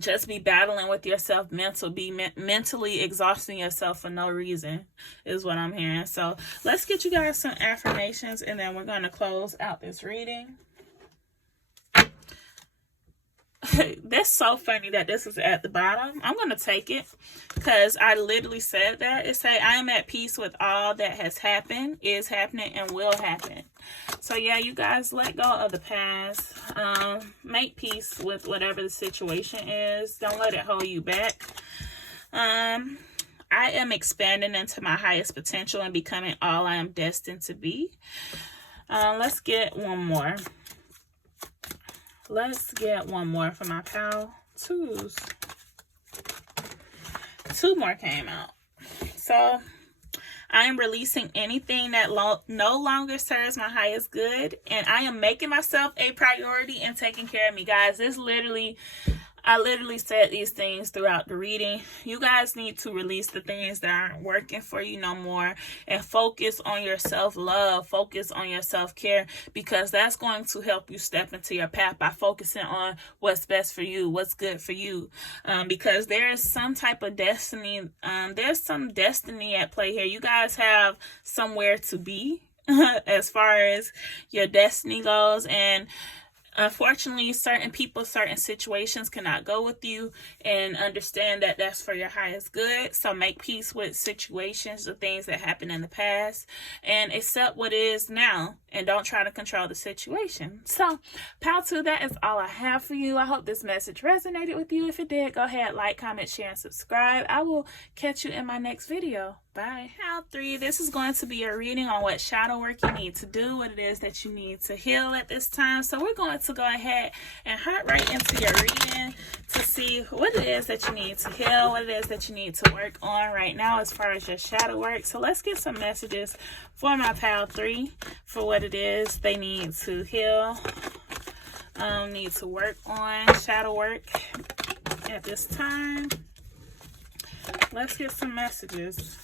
just be battling with yourself, mentally exhausting yourself for no reason is what I'm hearing. So let's get you guys some affirmations, and then we're going to close out this reading. That's so funny that this is at the bottom. I'm going to take it because I literally said that. It say, I am at peace with all that has happened, is happening, and will happen. So yeah, you guys, let go of the past. Make peace with whatever the situation is. Don't let it hold you back. I am expanding into my highest potential and becoming all I am destined to be. Let's get one more. Let's get one more for my pal. 2s. 2 more came out. So, I am releasing anything that no longer serves my highest good. And I am making myself a priority and taking care of me. Guys, I literally said these things throughout the reading. You guys need to release the things that aren't working for you no more and focus on your self-love, focus on your self-care, because that's going to help you step into your path by focusing on what's best for you, what's good for you. Because there is some type of destiny, there's some destiny at play here. You guys have somewhere to be as far as your destiny goes, and unfortunately, certain people, certain situations cannot go with you, and understand that that's for your highest good. So make peace with situations, the things that happened in the past, and accept what is now, and don't try to control the situation. So, pal 2, that is all I have for you. I hope this message resonated with you. If it did, go ahead, like, comment, share, and subscribe. I will catch you in my next video. Bye. Pal 3, this is going to be a reading on what shadow work you need to do, what it is that you need to heal at this time. So we're going to go ahead and hop right into your reading to see what it is that you need to heal, what it is that you need to work on right now as far as your shadow work. So let's get some messages for my pal 3 for what it is they need to heal, need to work on shadow work at this time. Let's get some messages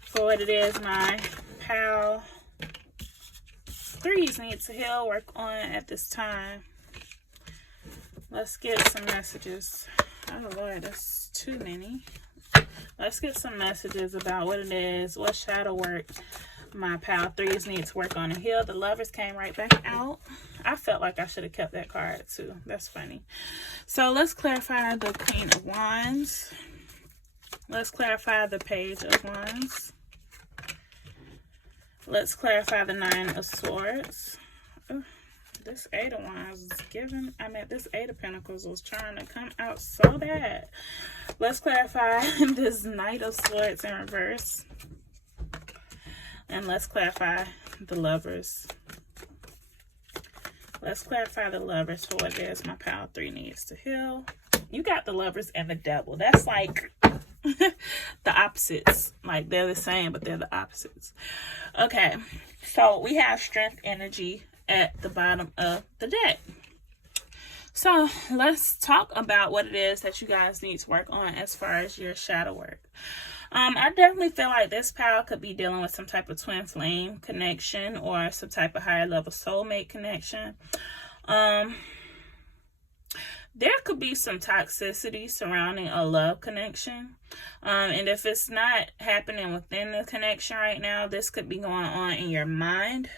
for what it is my pal 3s need to heal, work on at this time. Let's get some messages. Oh, Lord, that's too many. Let's get some messages about what it is, what shadow work my pile threes need to work on and heal. The Lovers came right back out. I felt like I should have kept that card too. That's funny. So let's clarify the Queen of Wands. Let's clarify the Page of Wands. Let's clarify the Nine of Swords. Ooh, this Eight of Wands is giving, this Eight of Pentacles was trying to come out so bad. Let's clarify this Knight of Swords in reverse. And let's clarify the Lovers. Let's clarify the Lovers for what it is my pile three needs to heal. You got the Lovers and the Devil. That's like the opposites. Like they're the same, but they're the opposites. Okay, so we have Strength energy at the bottom of the deck. So let's talk about what it is that you guys need to work on as far as your shadow work. I definitely feel like this pile could be dealing with some type of twin flame connection or some type of higher level soulmate connection. There could be some toxicity surrounding a love connection. And if it's not happening within the connection right now, this could be going on in your mind.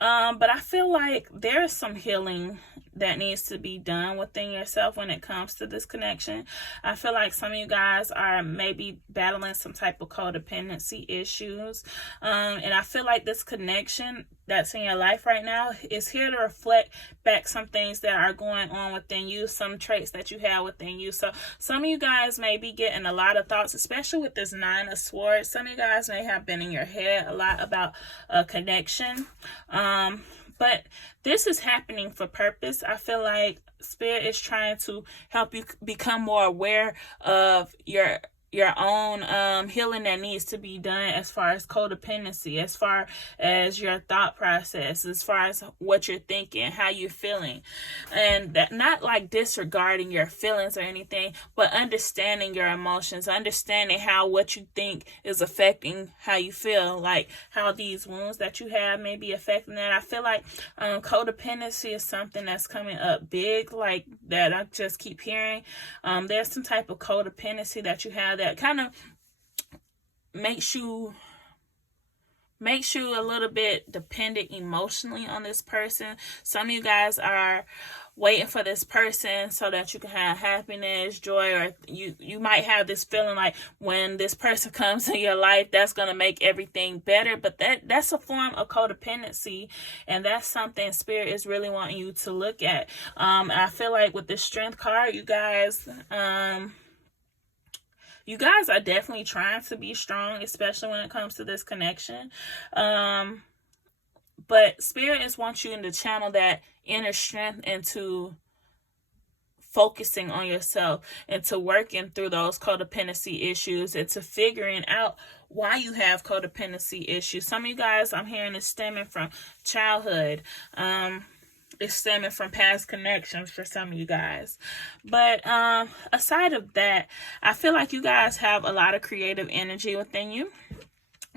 But I feel like there's some healing that needs to be done within yourself when it comes to this connection. I feel like some of you guys are maybe battling some type of codependency issues. And I feel like this connection that's in your life right now is here to reflect back some things that are going on within you, some traits that you have within you. So some of you guys may be getting a lot of thoughts, especially with this Nine of Swords. Some of you guys may have been in your head a lot about a connection. But this is happening for purpose. I feel like Spirit is trying to help you become more aware of your own healing that needs to be done as far as codependency, as far as your thought process, as far as what you're thinking, how you're feeling. And that, not like disregarding your feelings or anything, but understanding your emotions, understanding how what you think is affecting how you feel, like how these wounds that you have may be affecting that. I feel like codependency is something that's coming up big, like that I just keep hearing. There's some type of codependency that you have that kind of makes you a little bit dependent emotionally on this person. Some of you guys are waiting for this person so that you can have happiness, joy, or you might have this feeling like when this person comes in your life, that's going to make everything better. But that's a form of codependency, and that's something Spirit is really wanting you to look at. I feel like with this Strength card, you guys are definitely trying to be strong, especially when it comes to this connection. But Spirit is wants you to channel that inner strength into focusing on yourself, into working through those codependency issues, into figuring out why you have codependency issues. Some of you guys, I'm hearing, is stemming from childhood. It's stemming from past connections for some of you guys. But aside of that, I feel like you guys have a lot of creative energy within you.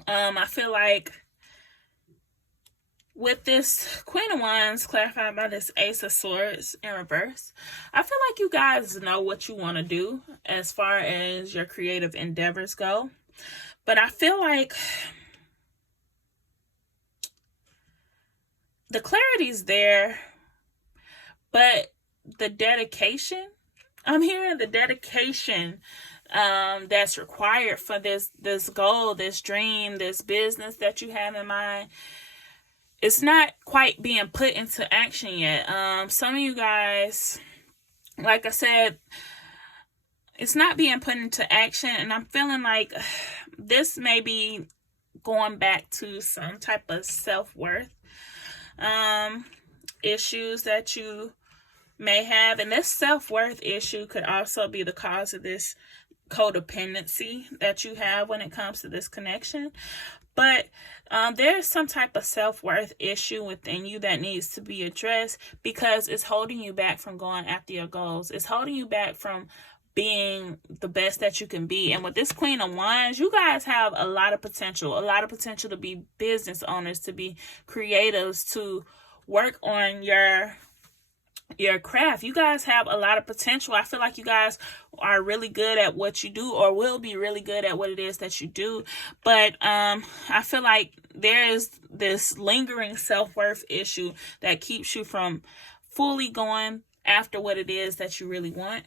I feel like with this Queen of Wands clarified by this Ace of Swords in reverse, I feel like you guys know what you want to do as far as your creative endeavors go. But I feel like the clarity's there, but the dedication, I'm hearing the dedication that's required for this goal, this dream, this business that you have in mind, it's not quite being put into action yet. Some of you guys, like I said, it's not being put into action, and I'm feeling like this may be going back to some type of self-worth issues that you may have. And this self-worth issue could also be the cause of this codependency that you have when it comes to this connection. But there's some type of self-worth issue within you that needs to be addressed, because it's holding you back from going after your goals. It's holding you back from being the best that you can be. And with this Queen of Wands, you guys have a lot of potential to be business owners, to be creatives, to work on your your craft. You guys have a lot of potential. I feel like you guys are really good at what you do, or will be really good at what it is that you do. But I feel like there is this lingering self-worth issue that keeps you from fully going after what it is that you really want.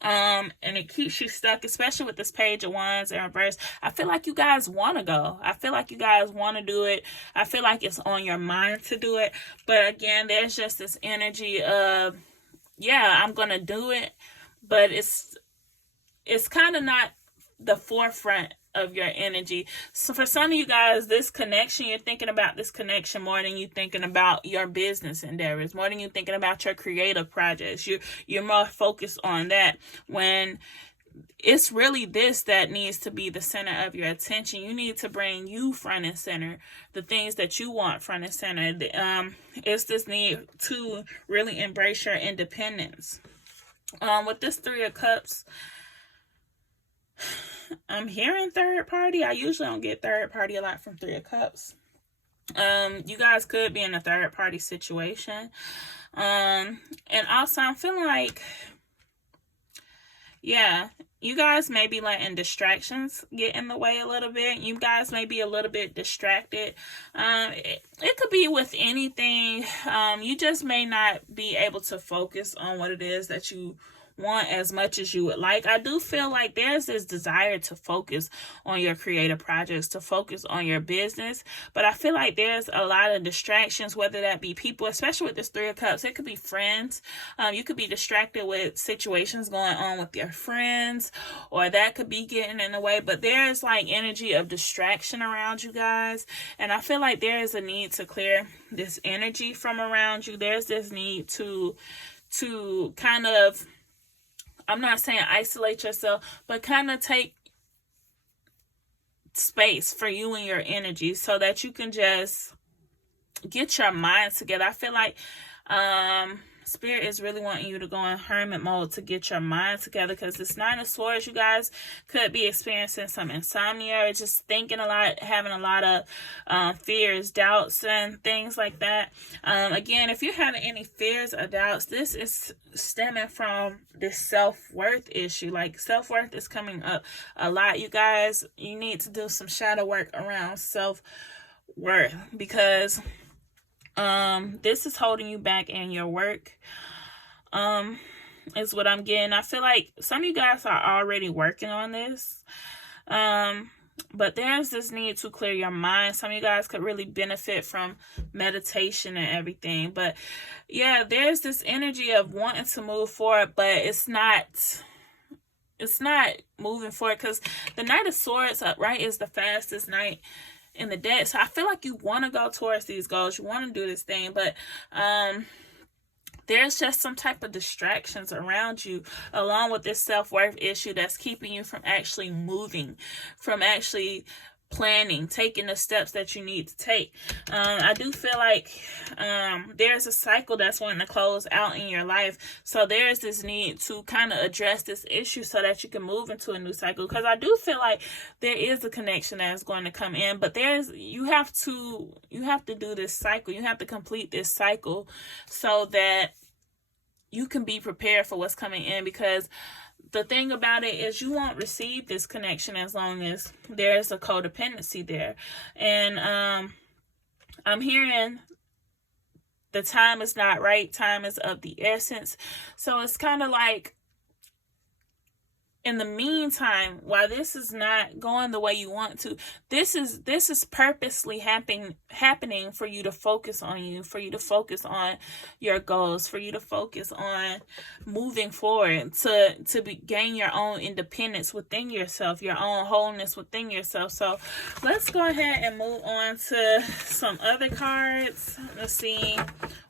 And it keeps you stuck, especially with this Page of Wands in reverse. I feel like you guys want to go. I feel like you guys want to do it. I feel like it's on your mind to do it. But again, there's just this energy of, yeah, I'm going to do it. But it's kind of not the forefront of your energy. So for some of you guys, this connection, you're thinking about this connection more than you're thinking about your business endeavors, more than you're thinking about your creative projects. You're more focused on that, when it's really this that needs to be the center of your attention. You need to bring you front and center, the things that you want front and center. It's this need to really embrace your independence. With this Three of Cups, I'm hearing third party. I usually don't get third party a lot from Three of Cups. You guys could be in a third party situation. And also I'm feeling like, yeah, you guys may be letting distractions get in the way a little bit. You guys may be a little bit distracted. It could be with anything. You just may not be able to focus on what it is that you want as much as you would like. I do feel like there's this desire to focus on your creative projects, to focus on your business, but I feel like there's a lot of distractions, whether that be people, especially with this Three of Cups. It could be friends. You could be distracted with situations going on with your friends, or that could be getting in the way, but there's like energy of distraction around you guys, and I feel like there is a need to clear this energy from around you. There's this need to kind of, I'm not saying isolate yourself, but kind of take space for you and your energy so that you can just get your mind together. I feel like Spirit is really wanting you to go in hermit mode to get your mind together, because this Nine of Swords, you guys could be experiencing some insomnia, or just thinking a lot, having a lot of fears, doubts, and things like that. Again, if you're having any fears or doubts, this is stemming from this self-worth issue. Like, self-worth is coming up a lot. You guys, you need to do some shadow work around self-worth, because this is holding you back in your work, is what I'm getting. I feel like some of you guys are already working on this, but there's this need to clear your mind. Some of you guys could really benefit from meditation and everything, but yeah, there's this energy of wanting to move forward, but it's not moving forward, because the Knight of Swords upright is the fastest knight in the deck. So I feel like you want to go towards these goals, you want to do this thing, but there's just some type of distractions around you, along with this self-worth issue, that's keeping you from actually moving, from actually planning, taking the steps that you need to take. I do feel like there's a cycle that's wanting to close out in your life, so there's this need to kind of address this issue so that you can move into a new cycle, because I do feel like there is a connection that's going to come in, but you have to do this cycle, you have to complete this cycle so that you can be prepared for what's coming in, because the thing about it is you won't receive this connection as long as there's a codependency there. And I'm hearing the time is not right, time is of the essence. So it's kind of like, in the meantime, while this is not going the way you want to, this is purposely happening for you to focus on you, for you to focus on your goals, for you to focus on moving forward, to gain your own independence within yourself, your own wholeness within yourself. So let's go ahead and move on to some other cards. Let's see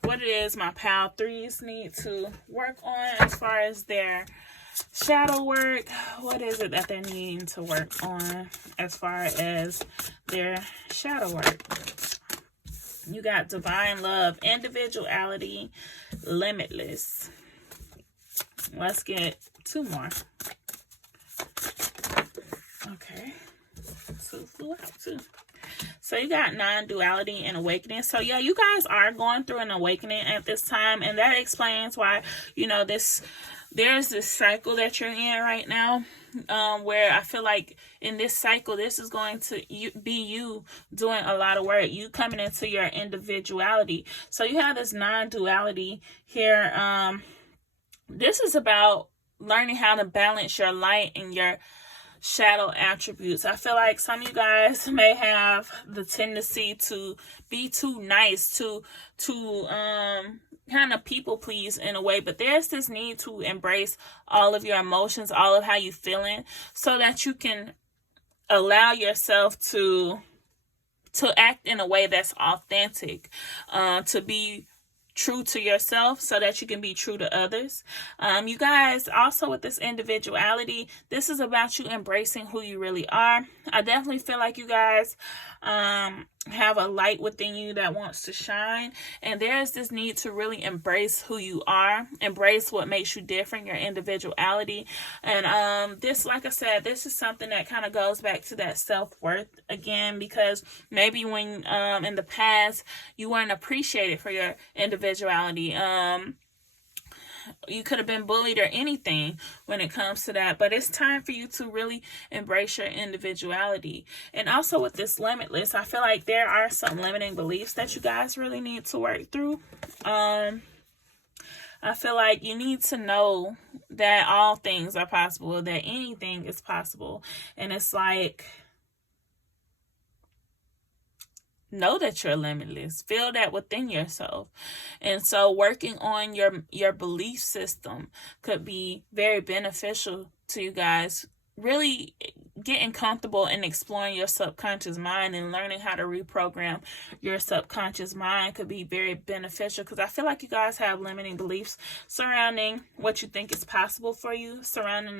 what it is my pile threes need to work on as far as their shadow work. What is it that they're needing to work on as far as their shadow work? You got divine love, individuality, limitless. Let's get two more. Okay, two flew out too. So you got non-duality and awakening. So yeah, you guys are going through an awakening at this time, and that explains why, you know, there's this cycle that you're in right now, where I feel like in this cycle, this is going to be you doing a lot of work, you coming into your individuality. So you have this non-duality here. This is about learning how to balance your light and your shadow attributes. I feel like some of you guys may have the tendency to be too nice, to kind of people please in a way, but there's this need to embrace all of your emotions, all of how you feeling, so that you can allow yourself to act in a way that's authentic, to be true to yourself so that you can be true to others. You guys, also with this individuality, this is about you embracing who you really are. I definitely feel like you guys have a light within you that wants to shine, and there's this need to really embrace who you are, embrace what makes you different, your individuality. And this, like I said, this is something that kind of goes back to that self-worth again, because maybe when in the past you weren't appreciated for your individuality, you could have been bullied or anything when it comes to that, but it's time for you to really embrace your individuality. And also with this limitless, I feel like there are some limiting beliefs that you guys really need to work through. I feel like you need to know that all things are possible, that anything is possible. And it's like, know that you're limitless. Feel that within yourself. And so working on your belief system could be very beneficial to you guys. Really getting comfortable and exploring your subconscious mind and learning how to reprogram your subconscious mind could be very beneficial, because I feel like you guys have limiting beliefs surrounding what you think is possible for you, surrounding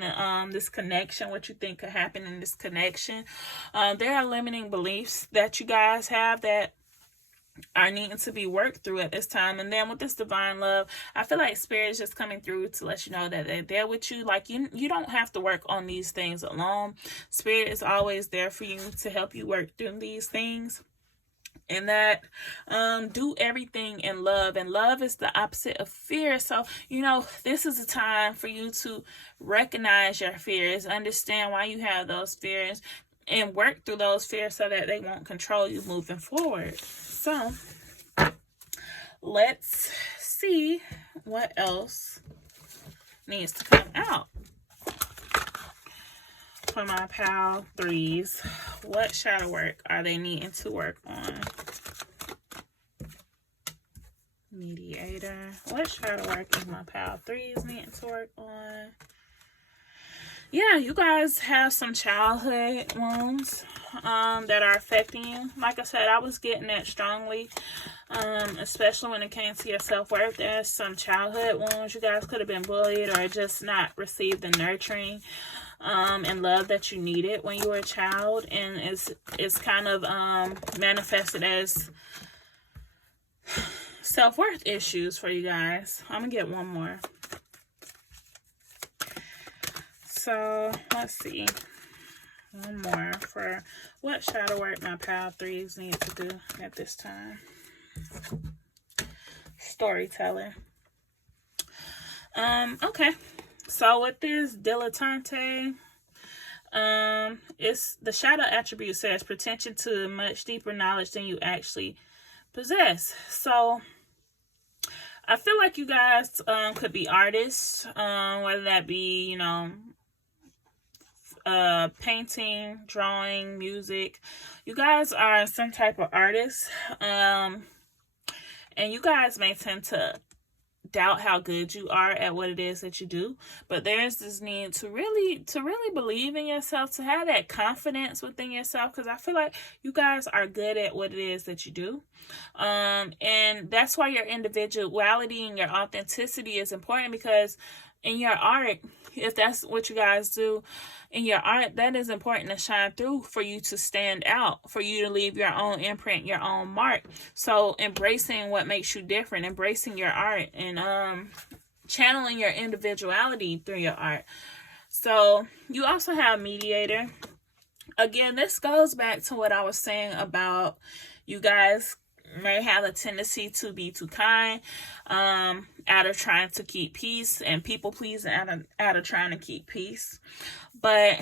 this connection, what you think could happen in this connection. There are limiting beliefs that you guys have that are needing to be worked through at this time. And then with this divine love, I feel like Spirit is just coming through to let you know that they're there with you. Like you don't have to work on these things alone. Spirit is always there for you to help you work through these things. And that do everything in love, and love is the opposite of fear. So, you know, this is a time for you to recognize your fears, understand why you have those fears, and work through those fears so that they won't control you moving forward. So let's see what else needs to come out for my pal threes. What shadow work are they needing to work on? Mediator. What shadow work is my pal threes needing to work on? Yeah, you guys have some childhood wounds that are affecting you. Like I said, I was getting that strongly, especially when it came to your self-worth. There's some childhood wounds. You guys could have been bullied or just not received the nurturing and love that you needed when you were a child. And it's kind of manifested as self-worth issues for you guys. I'm going to get one more. So, let's see. One more for what shadow work my pal threes need to do at this time. Storyteller. Okay. So, with this dilettante, it's the shadow attribute says pretension to much deeper knowledge than you actually possess. So, I feel like you guys could be artists, whether that be, you know, painting, drawing, music. You guys are some type of artist, and you guys may tend to doubt how good you are at what it is that you do, but there's this need to really believe in yourself, to have that confidence within yourself, because I feel like you guys are good at what it is that you do, and that's why your individuality and your authenticity is important, because in your art, if that's what you guys do in your art, that is important to shine through for you to stand out, for you to leave your own imprint, your own mark. So embracing what makes you different, embracing your art, and channeling your individuality through your art. So you also have mediator. again, this goes back to what I was saying about you guys may have a tendency to be too kind, out of trying to keep peace, and people pleasing out of trying to keep peace. But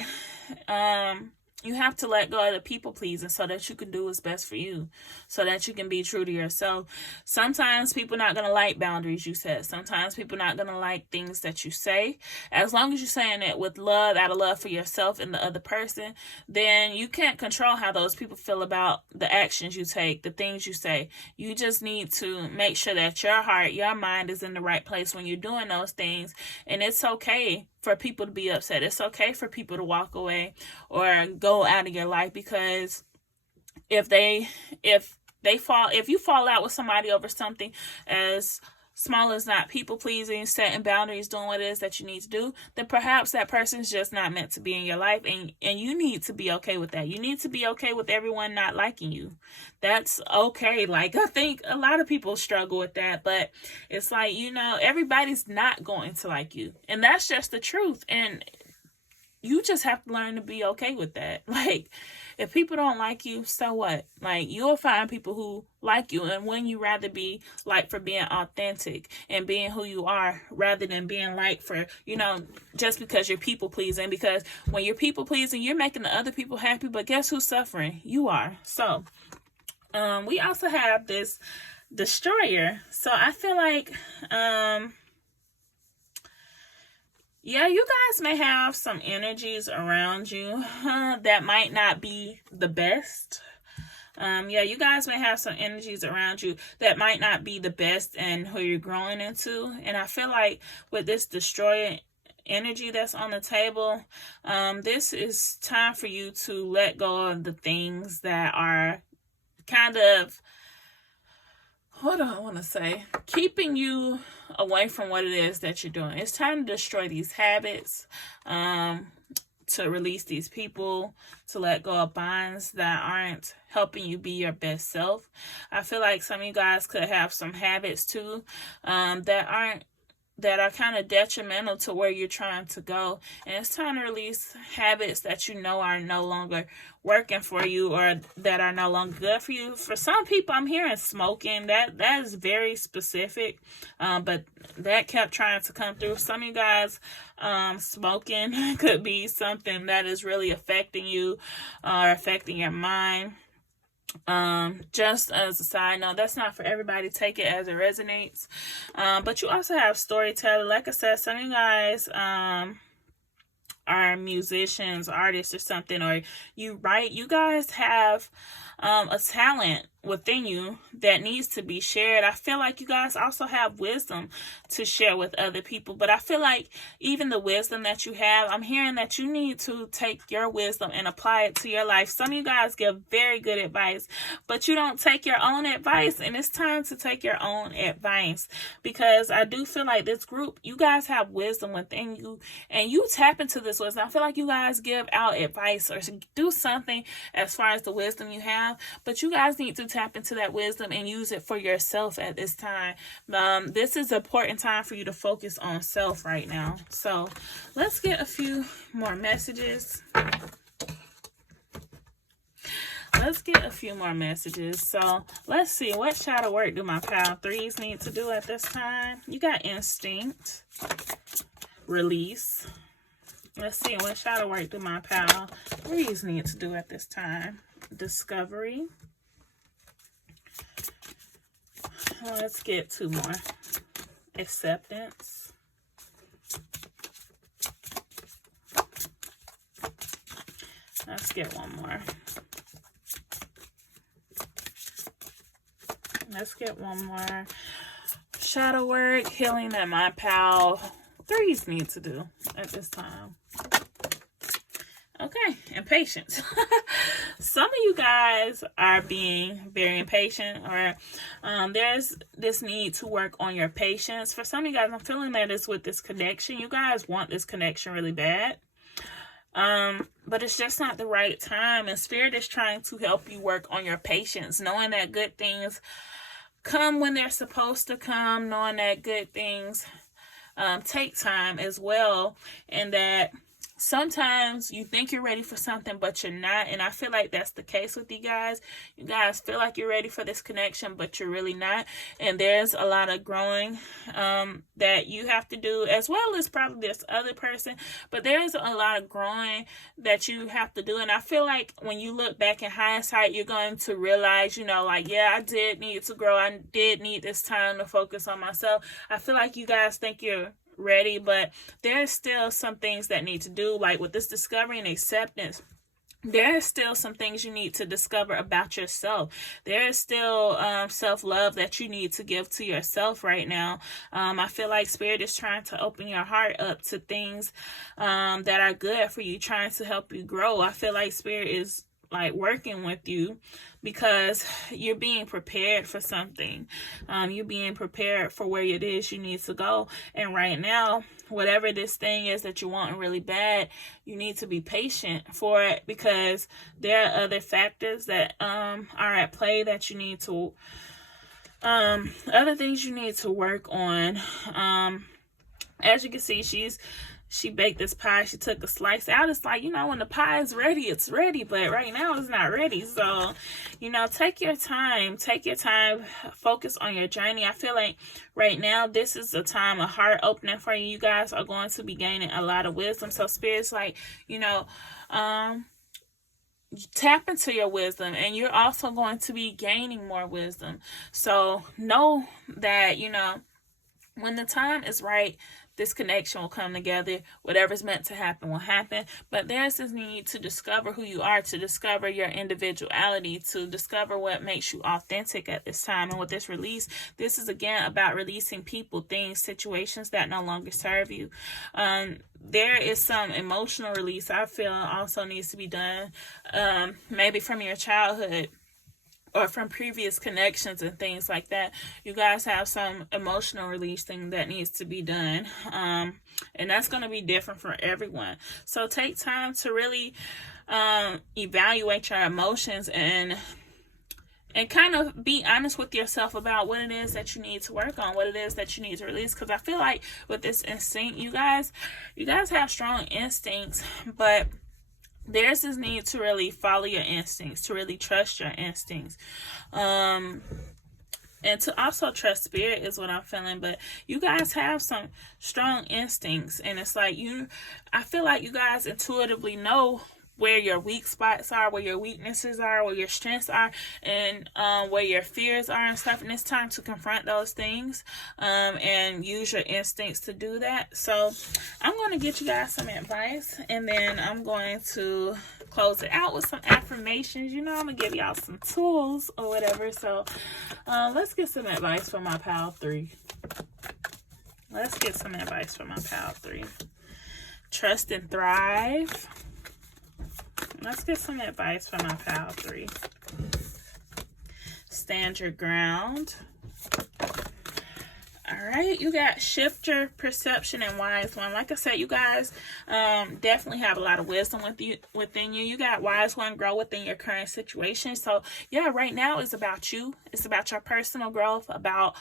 you have to let go of the people pleasing so that you can do what's best for you, so that you can be true to yourself. Sometimes people not going to like boundaries you set. Sometimes people not going to like things that you say. As long as you're saying it with love, out of love for yourself and the other person, then you can't control how those people feel about the actions you take, the things you say. You just need to make sure that your heart, your mind is in the right place when you're doing those things. And it's okay for people to be upset. It's okay for people to walk away or go out of your life, because if you fall out with somebody over something as small as not people pleasing, setting boundaries, doing what it is that you need to do, then perhaps that person's just not meant to be in your life, and you need to be okay with that. You need to be okay with everyone not liking you. That's okay. Like, I think a lot of people struggle with that, but it's like, everybody's not going to like you, and that's just the truth. And you just have to learn to be okay with that. Like, if people don't like you, so what? Like, you'll find people who like you, and when you rather be liked for being authentic and being who you are, rather than being liked for, just because you're people pleasing. Because when you're people pleasing, you're making the other people happy, but guess who's suffering? You are. So, we also have this destroyer. So I feel like, yeah, you guys may have some energies around you that might not be the best. You guys may have some energies around you that might not be the best and who you're growing into. And I feel like with this destroyer energy that's on the table, this is time for you to let go of the things that are kind of, what do I want to say, keeping you away from what it is that you're doing. It's time to destroy these habits, to release these people, to let go of bonds that aren't helping you be your best self. I feel like some of you guys could have some habits too, that are kind of detrimental to where you're trying to go. And it's time to release habits that are no longer working for you, or that are no longer good for you. For some people, I'm hearing smoking. That is very specific, but that kept trying to come through. Some of you guys, smoking could be something that is really affecting you, or affecting your mind. Just as a side note, that's not for everybody. Take it as it resonates. But you also have storytelling. Like I said, some of you guys are musicians, artists, or something, or you write. You guys have a talent within you that needs to be shared. I feel like you guys also have wisdom to share with other people, but I feel like even the wisdom that you have, I'm hearing that you need to take your wisdom and apply it to your life. Some of you guys give very good advice, but you don't take your own advice, and it's time to take your own advice, because I do feel like this group, you guys have wisdom within you, and you tap into this wisdom. I feel like you guys give out advice or do something as far as the wisdom you have, but you guys need to tap into that wisdom and use it for yourself at this time. This is an important time for you to focus on self right now. So let's get a few more messages. So let's see, what shadow work do my pile threes need to do at this time? You got instinct, release. Let's see, what shadow work do my pile threes need to do at this time? Discovery. Let's get two more. Acceptance. Let's get one more. Let's get one more. Shadow work, healing that my pal threes need to do at this time. Okay, and patience. Some of you guys are being very impatient, or there's this need to work on your patience. For some of you guys, I'm feeling that it's with this connection. You guys want this connection really bad. But it's just not the right time, and Spirit is trying to help you work on your patience, knowing that good things come when they're supposed to come, knowing that good things take time as well, and that sometimes you think you're ready for something, but you're not. And I feel like that's the case with you guys. You guys feel like you're ready for this connection, but you're really not. And there's a lot of growing that you have to do, as well as probably this other person. But there's a lot of growing that you have to do. And I feel like when you look back in hindsight, you're going to realize, you know, like, yeah, I did need to grow. I did need this time to focus on myself. I feel like you guys think you're ready, but there's still some things that need to do, like with this discovery and acceptance. There's still some things you need to discover about yourself. There's still self-love that you need to give to yourself right now. I feel like Spirit is trying to open your heart up to things that are good for you, trying to help you grow. I feel like Spirit is like working with you because you're being prepared for something. You're being prepared for where it is you need to go. And right now, whatever this thing is that you want really bad, you need to be patient for it, because there are other factors that are at play that you need to other things you need to work on. As you can see, she baked this pie. She took a slice out. It's like, you know, when the pie is ready, it's ready. But right now, it's not ready. So, you know, take your time. Take your time. Focus on your journey. I feel like right now, this is a time of heart opening for you. You guys are going to be gaining a lot of wisdom. So, Spirit's like, you know, tap into your wisdom, and you're also going to be gaining more wisdom. So, know that, you know, when the time is right, this connection will come together. Whatever's meant to happen will happen. But there's this need to discover who you are, to discover your individuality, to discover what makes you authentic at this time. And with this release, this is again about releasing people, things, situations that no longer serve you. There is some emotional release I feel also needs to be done, maybe from your childhood or from previous connections and things like that. You guys have some emotional releasing that needs to be done. And that's going to be different for everyone. So take time to really evaluate your emotions and kind of be honest with yourself about what it is that you need to work on, what it is that you need to release. Because I feel like with this instinct, you guys have strong instincts, but there's this need to really follow your instincts, to really trust your instincts. And to also trust Spirit is what I'm feeling. But you guys have some strong instincts. And it's like I feel like you guys intuitively know where your weak spots are, where your weaknesses are, where your strengths are, and where your fears are and stuff. And it's time to confront those things and use your instincts to do that. So I'm going to get you guys some advice, and then I'm going to close it out with some affirmations. You know, I'm going to give y'all some tools or whatever. So let's get some advice from my pal 3. Let's get some advice from my pal 3. Trust and thrive. Let's get some advice from my pal 3. Stand your ground. All right, you got shift your perception and wise one. Like I said, you guys definitely have a lot of wisdom within you. You got wise one, grow within your current situation. So yeah, right now it's about you. It's about your personal growth, about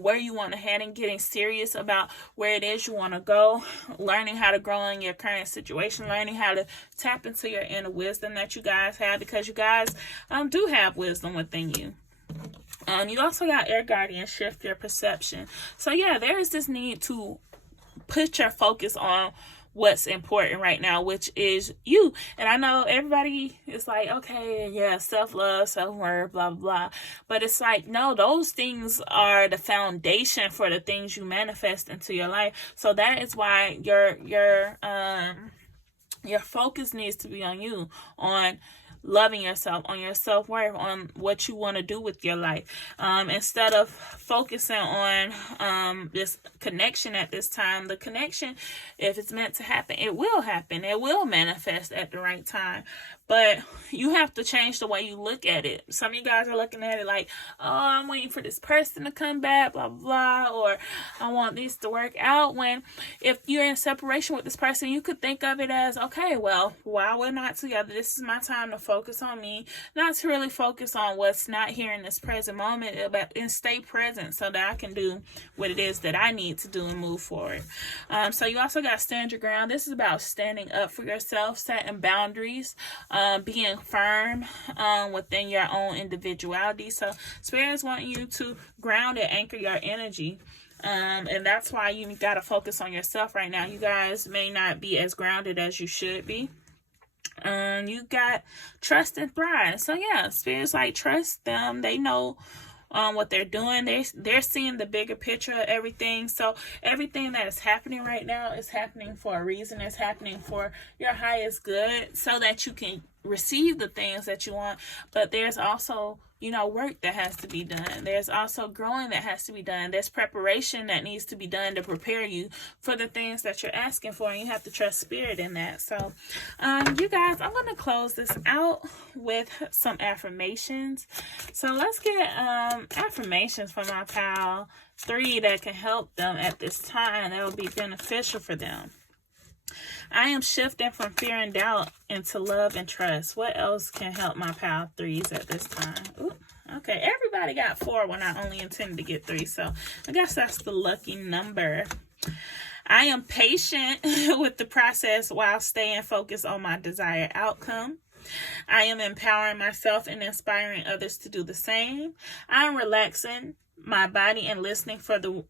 where you want to head, and getting serious about where it is you want to go, learning how to grow in your current situation, learning how to tap into your inner wisdom that you guys have, because you guys do have wisdom within you. You also got air guardian, shift your perception. So yeah, there is this need to put your focus on what's important right now, which is you. And I know everybody is like, okay, yeah, self-love, self-worth, blah, blah, blah. But it's like, no, those things are the foundation for the things you manifest into your life. So that is why your focus needs to be on you, on loving yourself, on your self-worth, on what you want to do with your life, instead of focusing on this connection at this time. The connection, if it's meant to happen, it will happen. It will manifest at the right time. But you have to change the way you look at it. Some of you guys are looking at it like, oh, I'm waiting for this person to come back, blah, blah, blah, or I want this to work out. When if you're in separation with this person, you could think of it as, okay, well, while we're not together, this is my time to focus on me, not to really focus on what's not here in this present moment, and stay present so that I can do what it is that I need to do and move forward. So you also got stand your ground. This is about standing up for yourself, setting boundaries, being firm within your own individuality. So spirits want you to ground and anchor your energy. And that's why you got to focus on yourself right now. You guys may not be as grounded as you should be. You got trust and thrive. So yeah, spirits like trust them. They know what they're doing. They're seeing the bigger picture of everything. So everything that is happening right now is happening for a reason. It's happening for your highest good, so that you can receive the things that you want. But there's also, work that has to be done. There's also growing that has to be done. There's preparation that needs to be done to prepare you for the things that you're asking for, and you have to trust spirit in that. So you guys, I'm going to close this out with some affirmations. So let's get affirmations for my pal 3 that can help them at this time, that will be beneficial for them. I am shifting from fear and doubt into love and trust. What else can help my pal 3s at this time? Ooh, okay, everybody got 4 when I only intended to get 3. So I guess that's the lucky number. I am patient with the process while staying focused on my desired outcome. I am empowering myself and inspiring others to do the same. I am relaxing my body and listening for the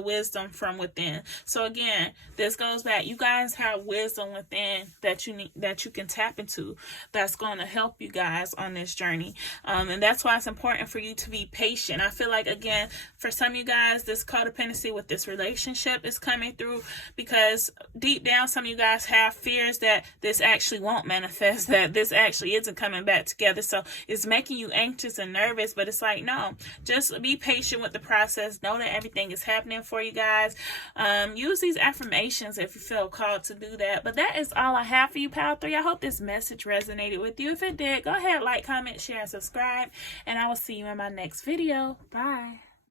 wisdom from within. So again, this goes back. You guys have wisdom within that you can tap into, that's going to help you guys on this journey. And that's why it's important for you to be patient. I feel like, again, for some of you guys, this codependency with this relationship is coming through because deep down, some of you guys have fears that this actually won't manifest, that this actually isn't coming back together. So it's making you anxious and nervous, but it's like, no, just be patient with the process. Know that everything is happening for you guys. Use these affirmations if you feel called to do that. But that is all I have for you, pal 3. I hope this message resonated with you. If it did, go ahead, like, comment, share, and subscribe, and I will see you in my next video. Bye.